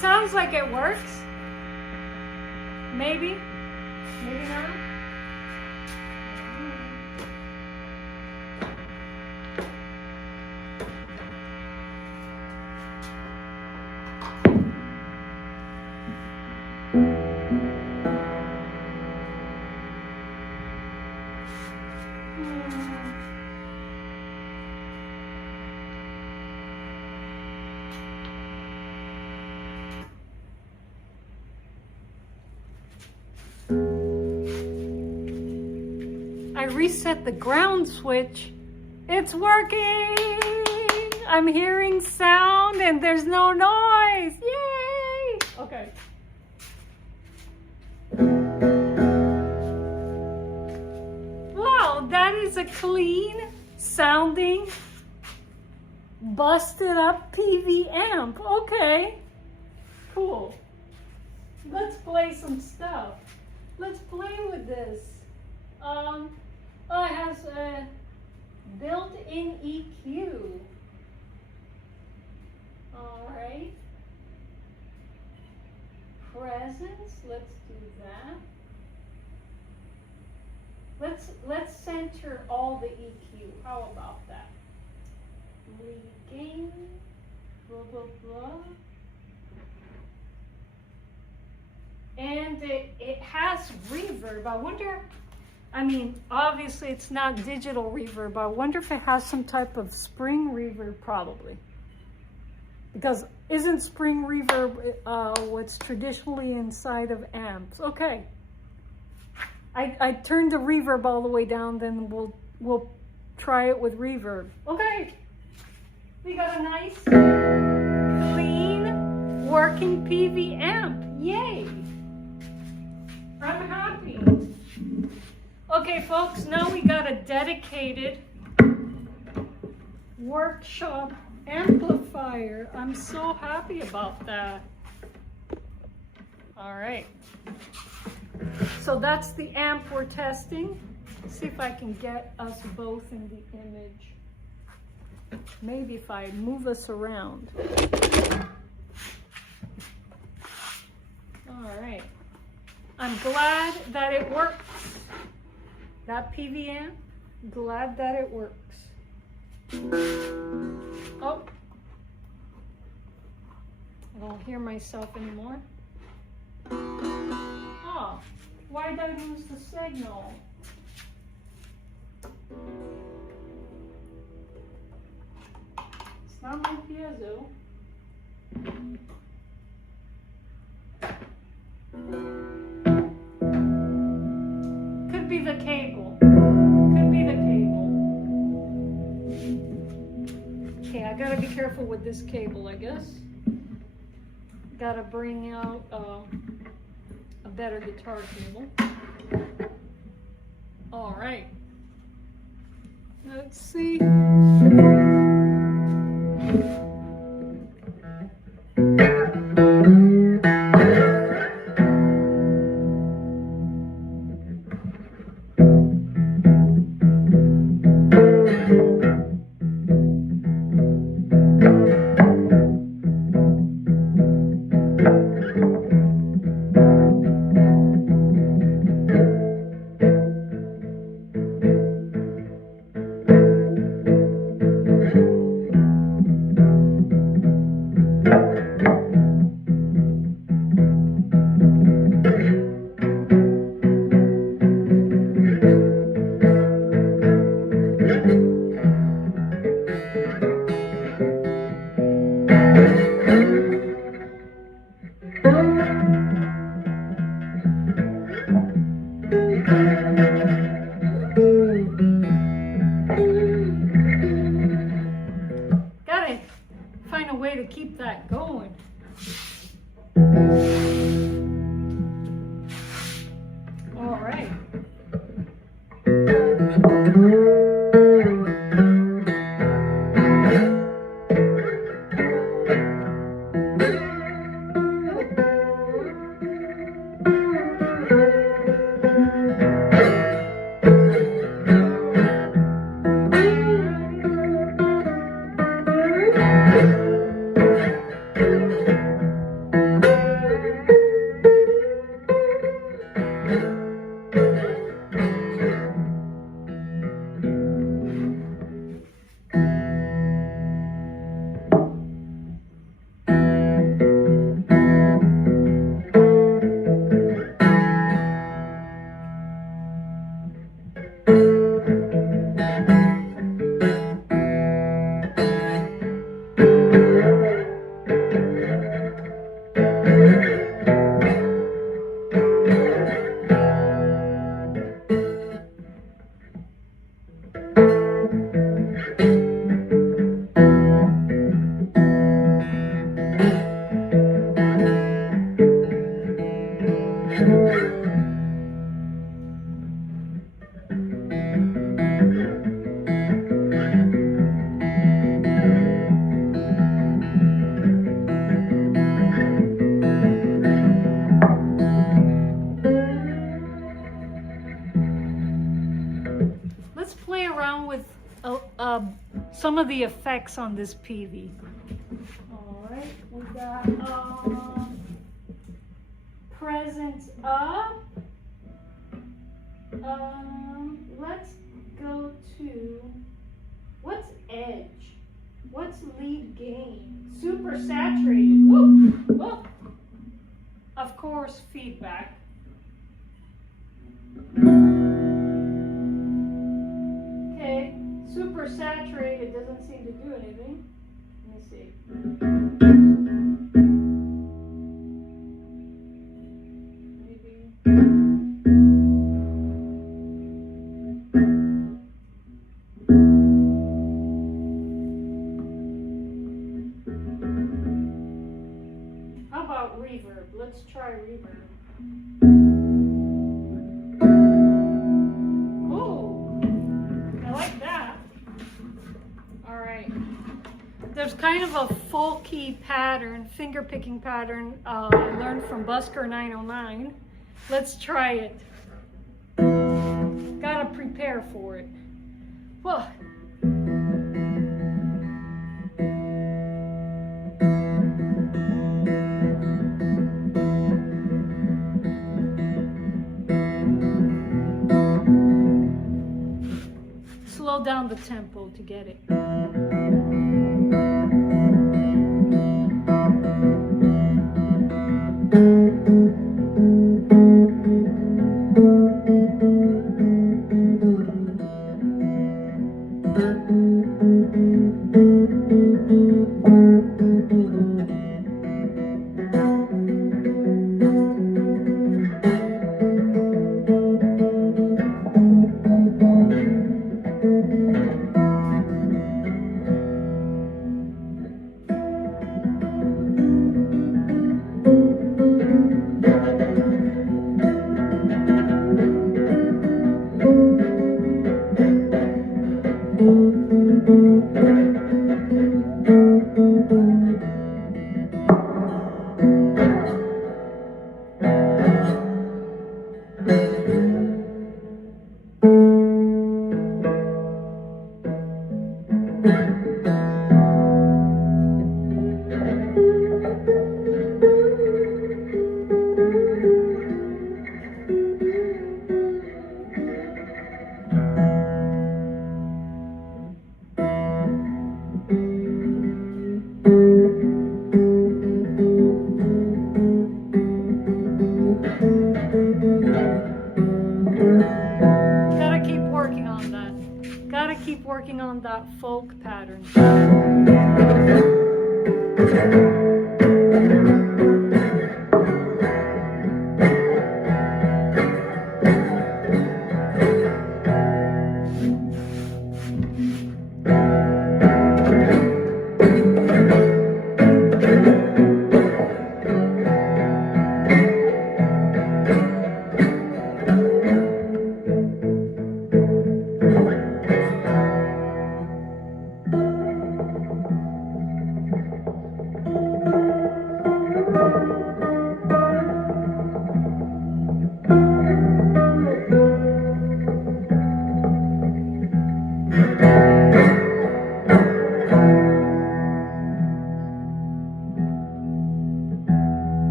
Sounds like it works. Maybe, maybe not. I reset the ground switch. It's working! I'm hearing sound and there's no noise. Yay! Okay. Wow, that is a clean sounding, busted up PV amp. Okay. Cool. Let's play some stuff. Let's play with this. Oh, it has a built-in EQ. All right. Presence, let's do that. Let's center all the EQ. How about that? Regain, blah, blah, blah. And it has reverb. I wonder, I mean, obviously it's not digital reverb. I wonder if it has some type of spring reverb, probably. Because isn't spring reverb what's traditionally inside of amps? Okay. I turned the reverb all the way down, then we'll try it with reverb. Okay. We got a nice, clean, working PV amp. Yay. I'm Okay, folks, now we got a dedicated workshop amplifier. I'm so happy about that. All right. So that's the amp we're testing. See if I can get us both in the image. Maybe if I move us around. All right. I'm glad that it works. That PV amp, glad that it works. Oh. I don't hear myself anymore. Oh, why did I lose the signal? It's not my piezo. Could be the cable. Could be the cable. Okay, I gotta be careful with this cable, I guess. Gotta bring out a better guitar cable. All right. Let's see. Gotta find a way to keep that going. All right. Let's play around with some of the effects on this PV. All right, we got presence up. Let's go to, what's edge? What's lead gain? Super saturated. Whoa, whoa. Of course, feedback. Okay, super saturated doesn't seem to do anything. Let me see. Maybe. How about reverb? Let's try reverb. kind of a folky pattern, finger picking pattern I learned from Busker 909. Let's try it. Gotta prepare for it. Well, slow down the tempo to get it. Working on that folk pattern.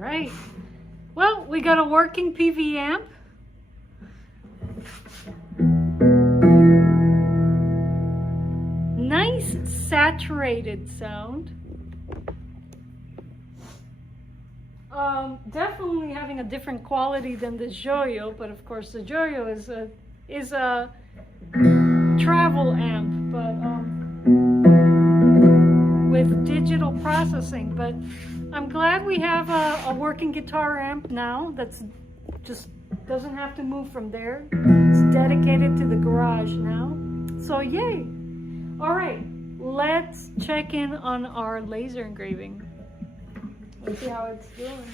right. Well, we got a working PV amp. Nice saturated sound. Definitely having a different quality than the Joyo, but of course the Joyo is a travel amp, but with digital processing. But I'm glad we have a working guitar amp now that's just doesn't have to move from there. It's dedicated to the garage now. So yay! All right, let's check in on our laser engraving. Let's see how it's doing.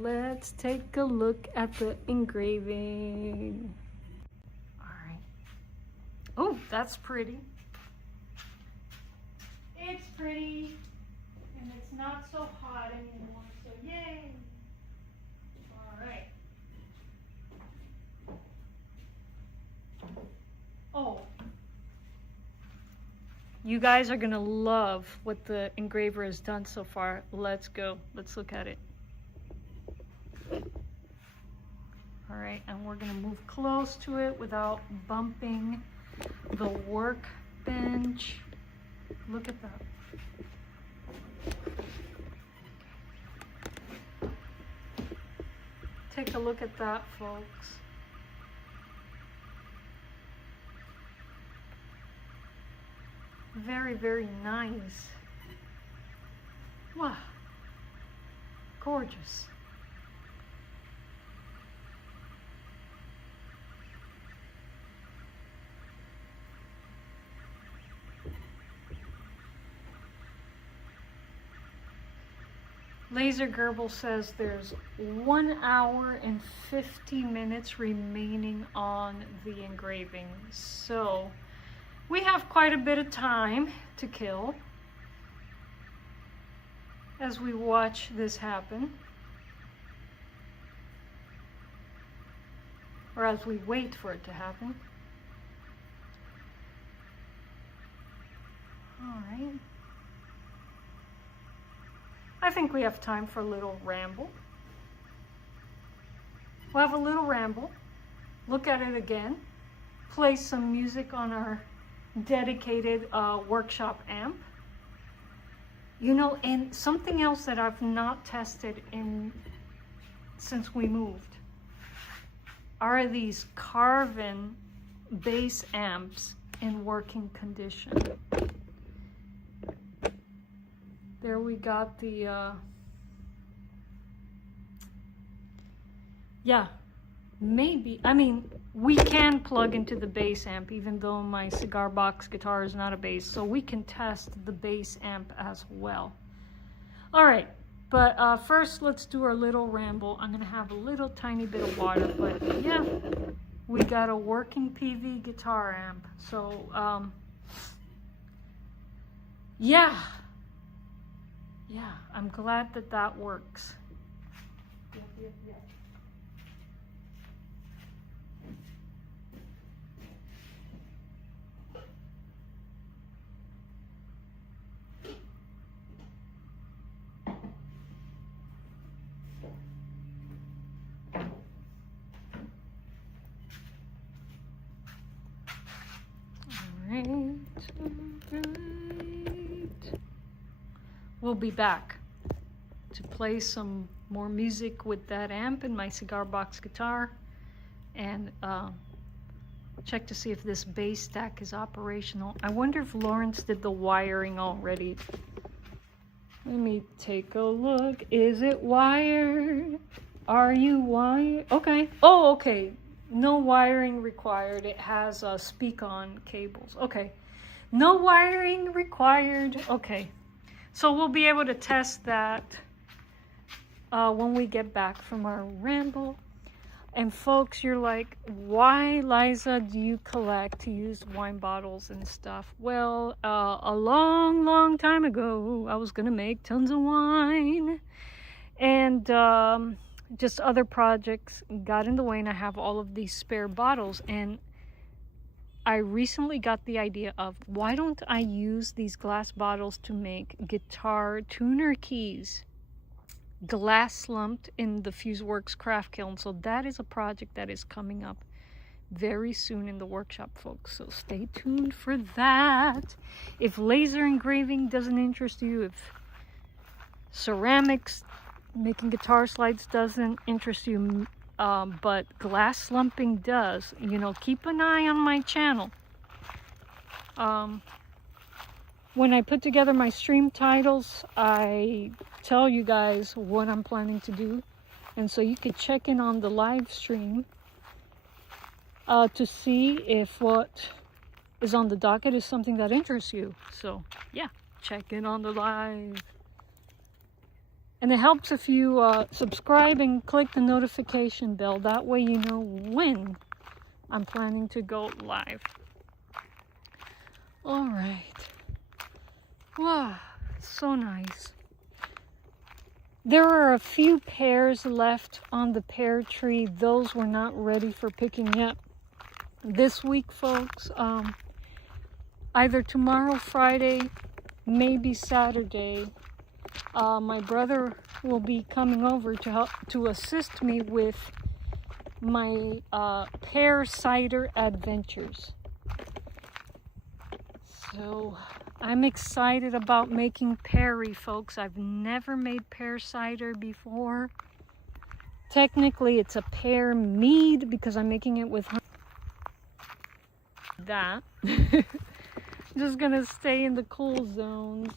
Let's take a look at the engraving. All right. Oh, that's pretty. It's pretty, and it's not so hot anymore, so yay. All right. Oh. You guys are gonna love what the engraver has done so far. Let's go. Let's look at it. All right, and we're gonna move close to it without bumping the workbench. Look at that. Take a look at that, folks. Very, very nice. Wow, gorgeous. Laser Gerbil says there's 1 hour and 50 minutes remaining on the engraving. So we have quite a bit of time to kill as we watch this happen. Or as we wait for it to happen. All right. I think we have time for a little ramble. We'll have a little ramble, look at it again, play some music on our dedicated workshop amp. You know, and something else that I've not tested since we moved are these carven bass amps in working condition. There we got the, yeah, maybe, I mean, we can plug into the bass amp even though my cigar box guitar is not a bass, so we can test the bass amp as well. All right, but first let's do our little ramble. I'm gonna have a little tiny bit of water, but yeah, we got a working PV guitar amp, so yeah. Yeah, I'm glad that that works. Yeah. All right. We'll be back to play some more music with that amp and my cigar box guitar, and check to see if this bass stack is operational. I wonder if Lawrence did the wiring already. Let me take a look. Is it wired? Are you wired? Okay. Oh, okay. No wiring required. It has speak-on cables. Okay. No wiring required. Okay. So we'll be able to test that when we get back from our ramble. And folks, you're like, why, Liza, do you collect to use wine bottles and stuff? Well, a long, long time ago, I was going to make tons of wine. And just other projects got in the way, and I have all of these spare bottles. And I recently got the idea of, why don't I use these glass bottles to make guitar tuner keys? Glass slumped in the Fuseworks craft kiln. So that is a project that is coming up very soon in the workshop, folks, so stay tuned for that. If laser engraving doesn't interest you, if ceramics, making guitar slides doesn't interest you, but glass slumping does, you know, keep an eye on my channel. When I put together my stream titles, I tell you guys what I'm planning to do, and so you could check in on the live stream to see if what is on the docket is something that interests you. So yeah, check in on the live. And it helps if you subscribe and click the notification bell. That way you know when I'm planning to go live. All right. Wow, so nice. There are a few pears left on the pear tree. Those were not ready for picking yet this week, folks. Either tomorrow, Friday, maybe Saturday, my brother will be coming over to help to assist me with my pear cider adventures. So I'm excited about making perry, folks. I've never made pear cider before. Technically, it's a pear mead because I'm making it with honey. That. Just gonna stay in the cool zones.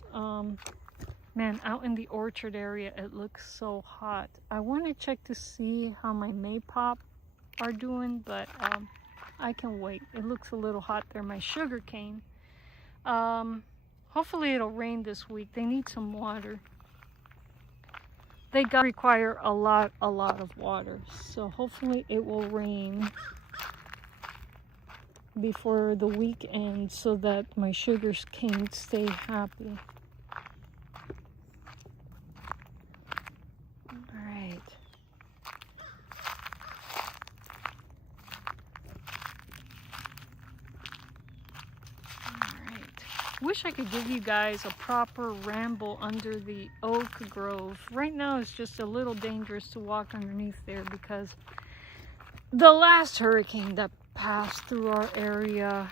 Man, out in the orchard area, it looks so hot. I want to check to see how my maypop are doing, but I can wait. It looks a little hot there. My sugar cane. Hopefully it'll rain this week. They need some water. They require a lot of water. So hopefully it will rain before the weekend so that my sugar cane stay happy. All right. Wish I could give you guys a proper ramble under the oak grove. Right now it's just a little dangerous to walk underneath there because the last hurricane that passed through our area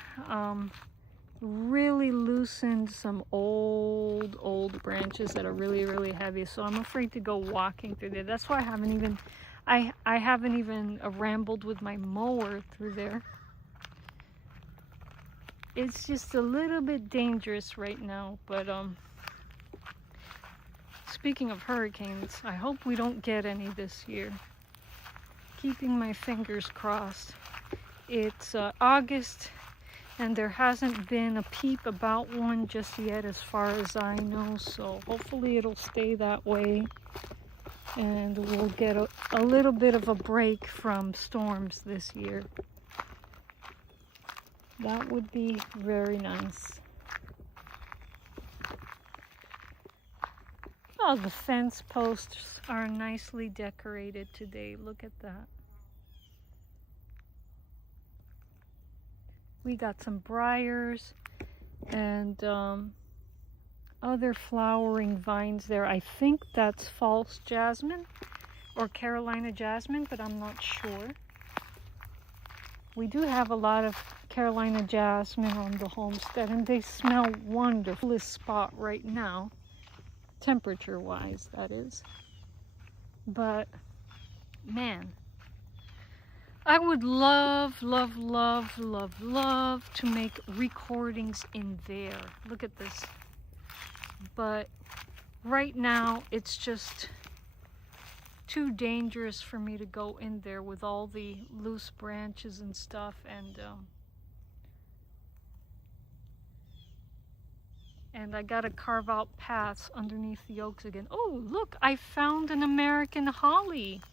really loosened some old branches that are really heavy. So I'm afraid to go walking through there. That's why I haven't even rambled with my mower through there. It's just a little bit dangerous right now, but speaking of hurricanes, I hope we don't get any this year. Keeping my fingers crossed. It's August and there hasn't been a peep about one just yet as far as I know, so hopefully it'll stay that way and we'll get a little bit of a break from storms this year. That would be very nice. Oh, the fence posts are nicely decorated today. Look at that. We got some briars and other flowering vines there. I think that's false jasmine or Carolina jasmine, but I'm not sure. We do have a lot of Carolina jasmine on the homestead and they smell wonderful. This spot right now, temperature wise that is, but man, I would love to make recordings in there. Look at this, but right now it's just too dangerous for me to go in there with all the loose branches and stuff, and I gotta carve out paths underneath the oaks again. Oh, look, I found an American holly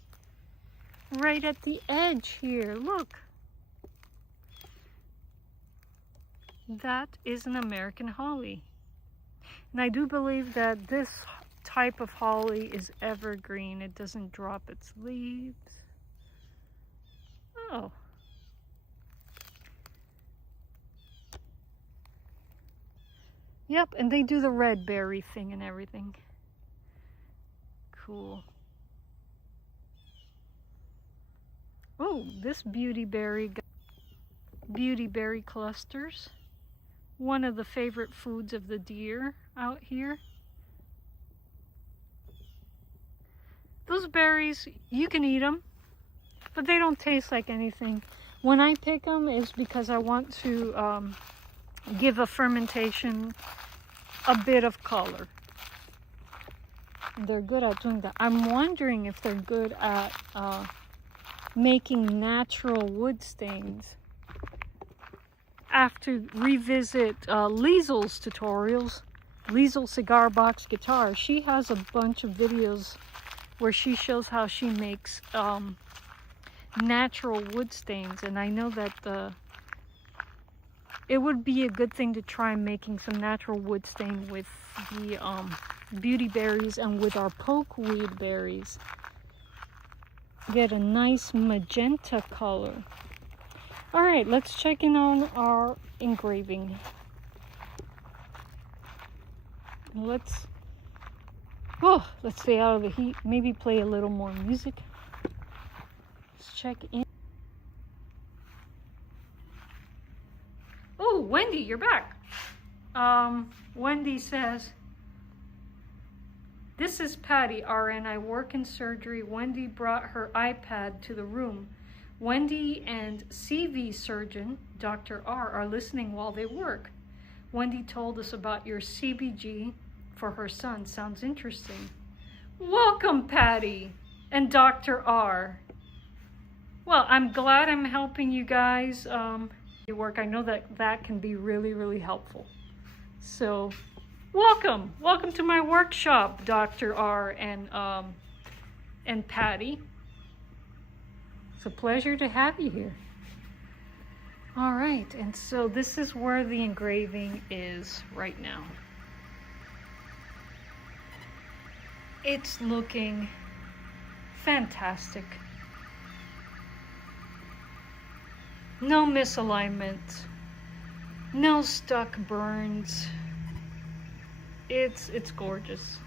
right at the edge here. Look, that is an American holly, and I do believe that this type of holly is evergreen. It doesn't drop its leaves. Oh, yep, and they do the red berry thing and everything. Cool. Oh, this beauty berry beauty berry clusters. One of the favorite foods of the deer out here. Those berries, you can eat them, but they don't taste like anything. When I pick them, it's because I want to give a fermentation a bit of color. They're good at doing that. I'm wondering if they're good at making natural wood stains. I have to revisit Lizel's tutorials. Lizel Cigar Box Guitar. She has a bunch of videos where she shows how she makes natural wood stains, and I know that it would be a good thing to try making some natural wood stain with the beauty berries and with our pokeweed berries. Get a nice magenta color. All right, let's check in on our engraving. Let's stay out of the heat. Maybe play a little more music. Let's check in. Oh, Wendy, you're back. Wendy says, "This is Patty, RN. I work in surgery. Wendy brought her iPad to the room. Wendy and CV surgeon, Dr. R, are listening while they work. Wendy told us about your CBG for her son. Sounds interesting." Welcome, Patty and Dr. R. Well, I'm glad I'm helping you guys your work. I know that can be really, really helpful. So, welcome to my workshop, Dr. R and Patty. It's a pleasure to have you here. All right, and so this is where the engraving is right now. It's looking fantastic. No misalignment, no stuck burns. It's gorgeous.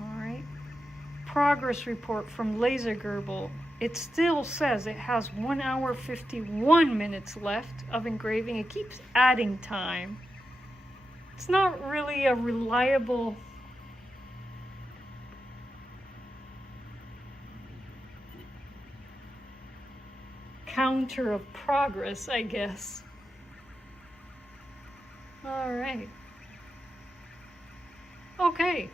All right. Progress report from Laser Gerbil. It still says it has 1 hour 51 minutes left of engraving. It keeps adding time. It's not really a reliable counter of progress, I guess. All right. Okay,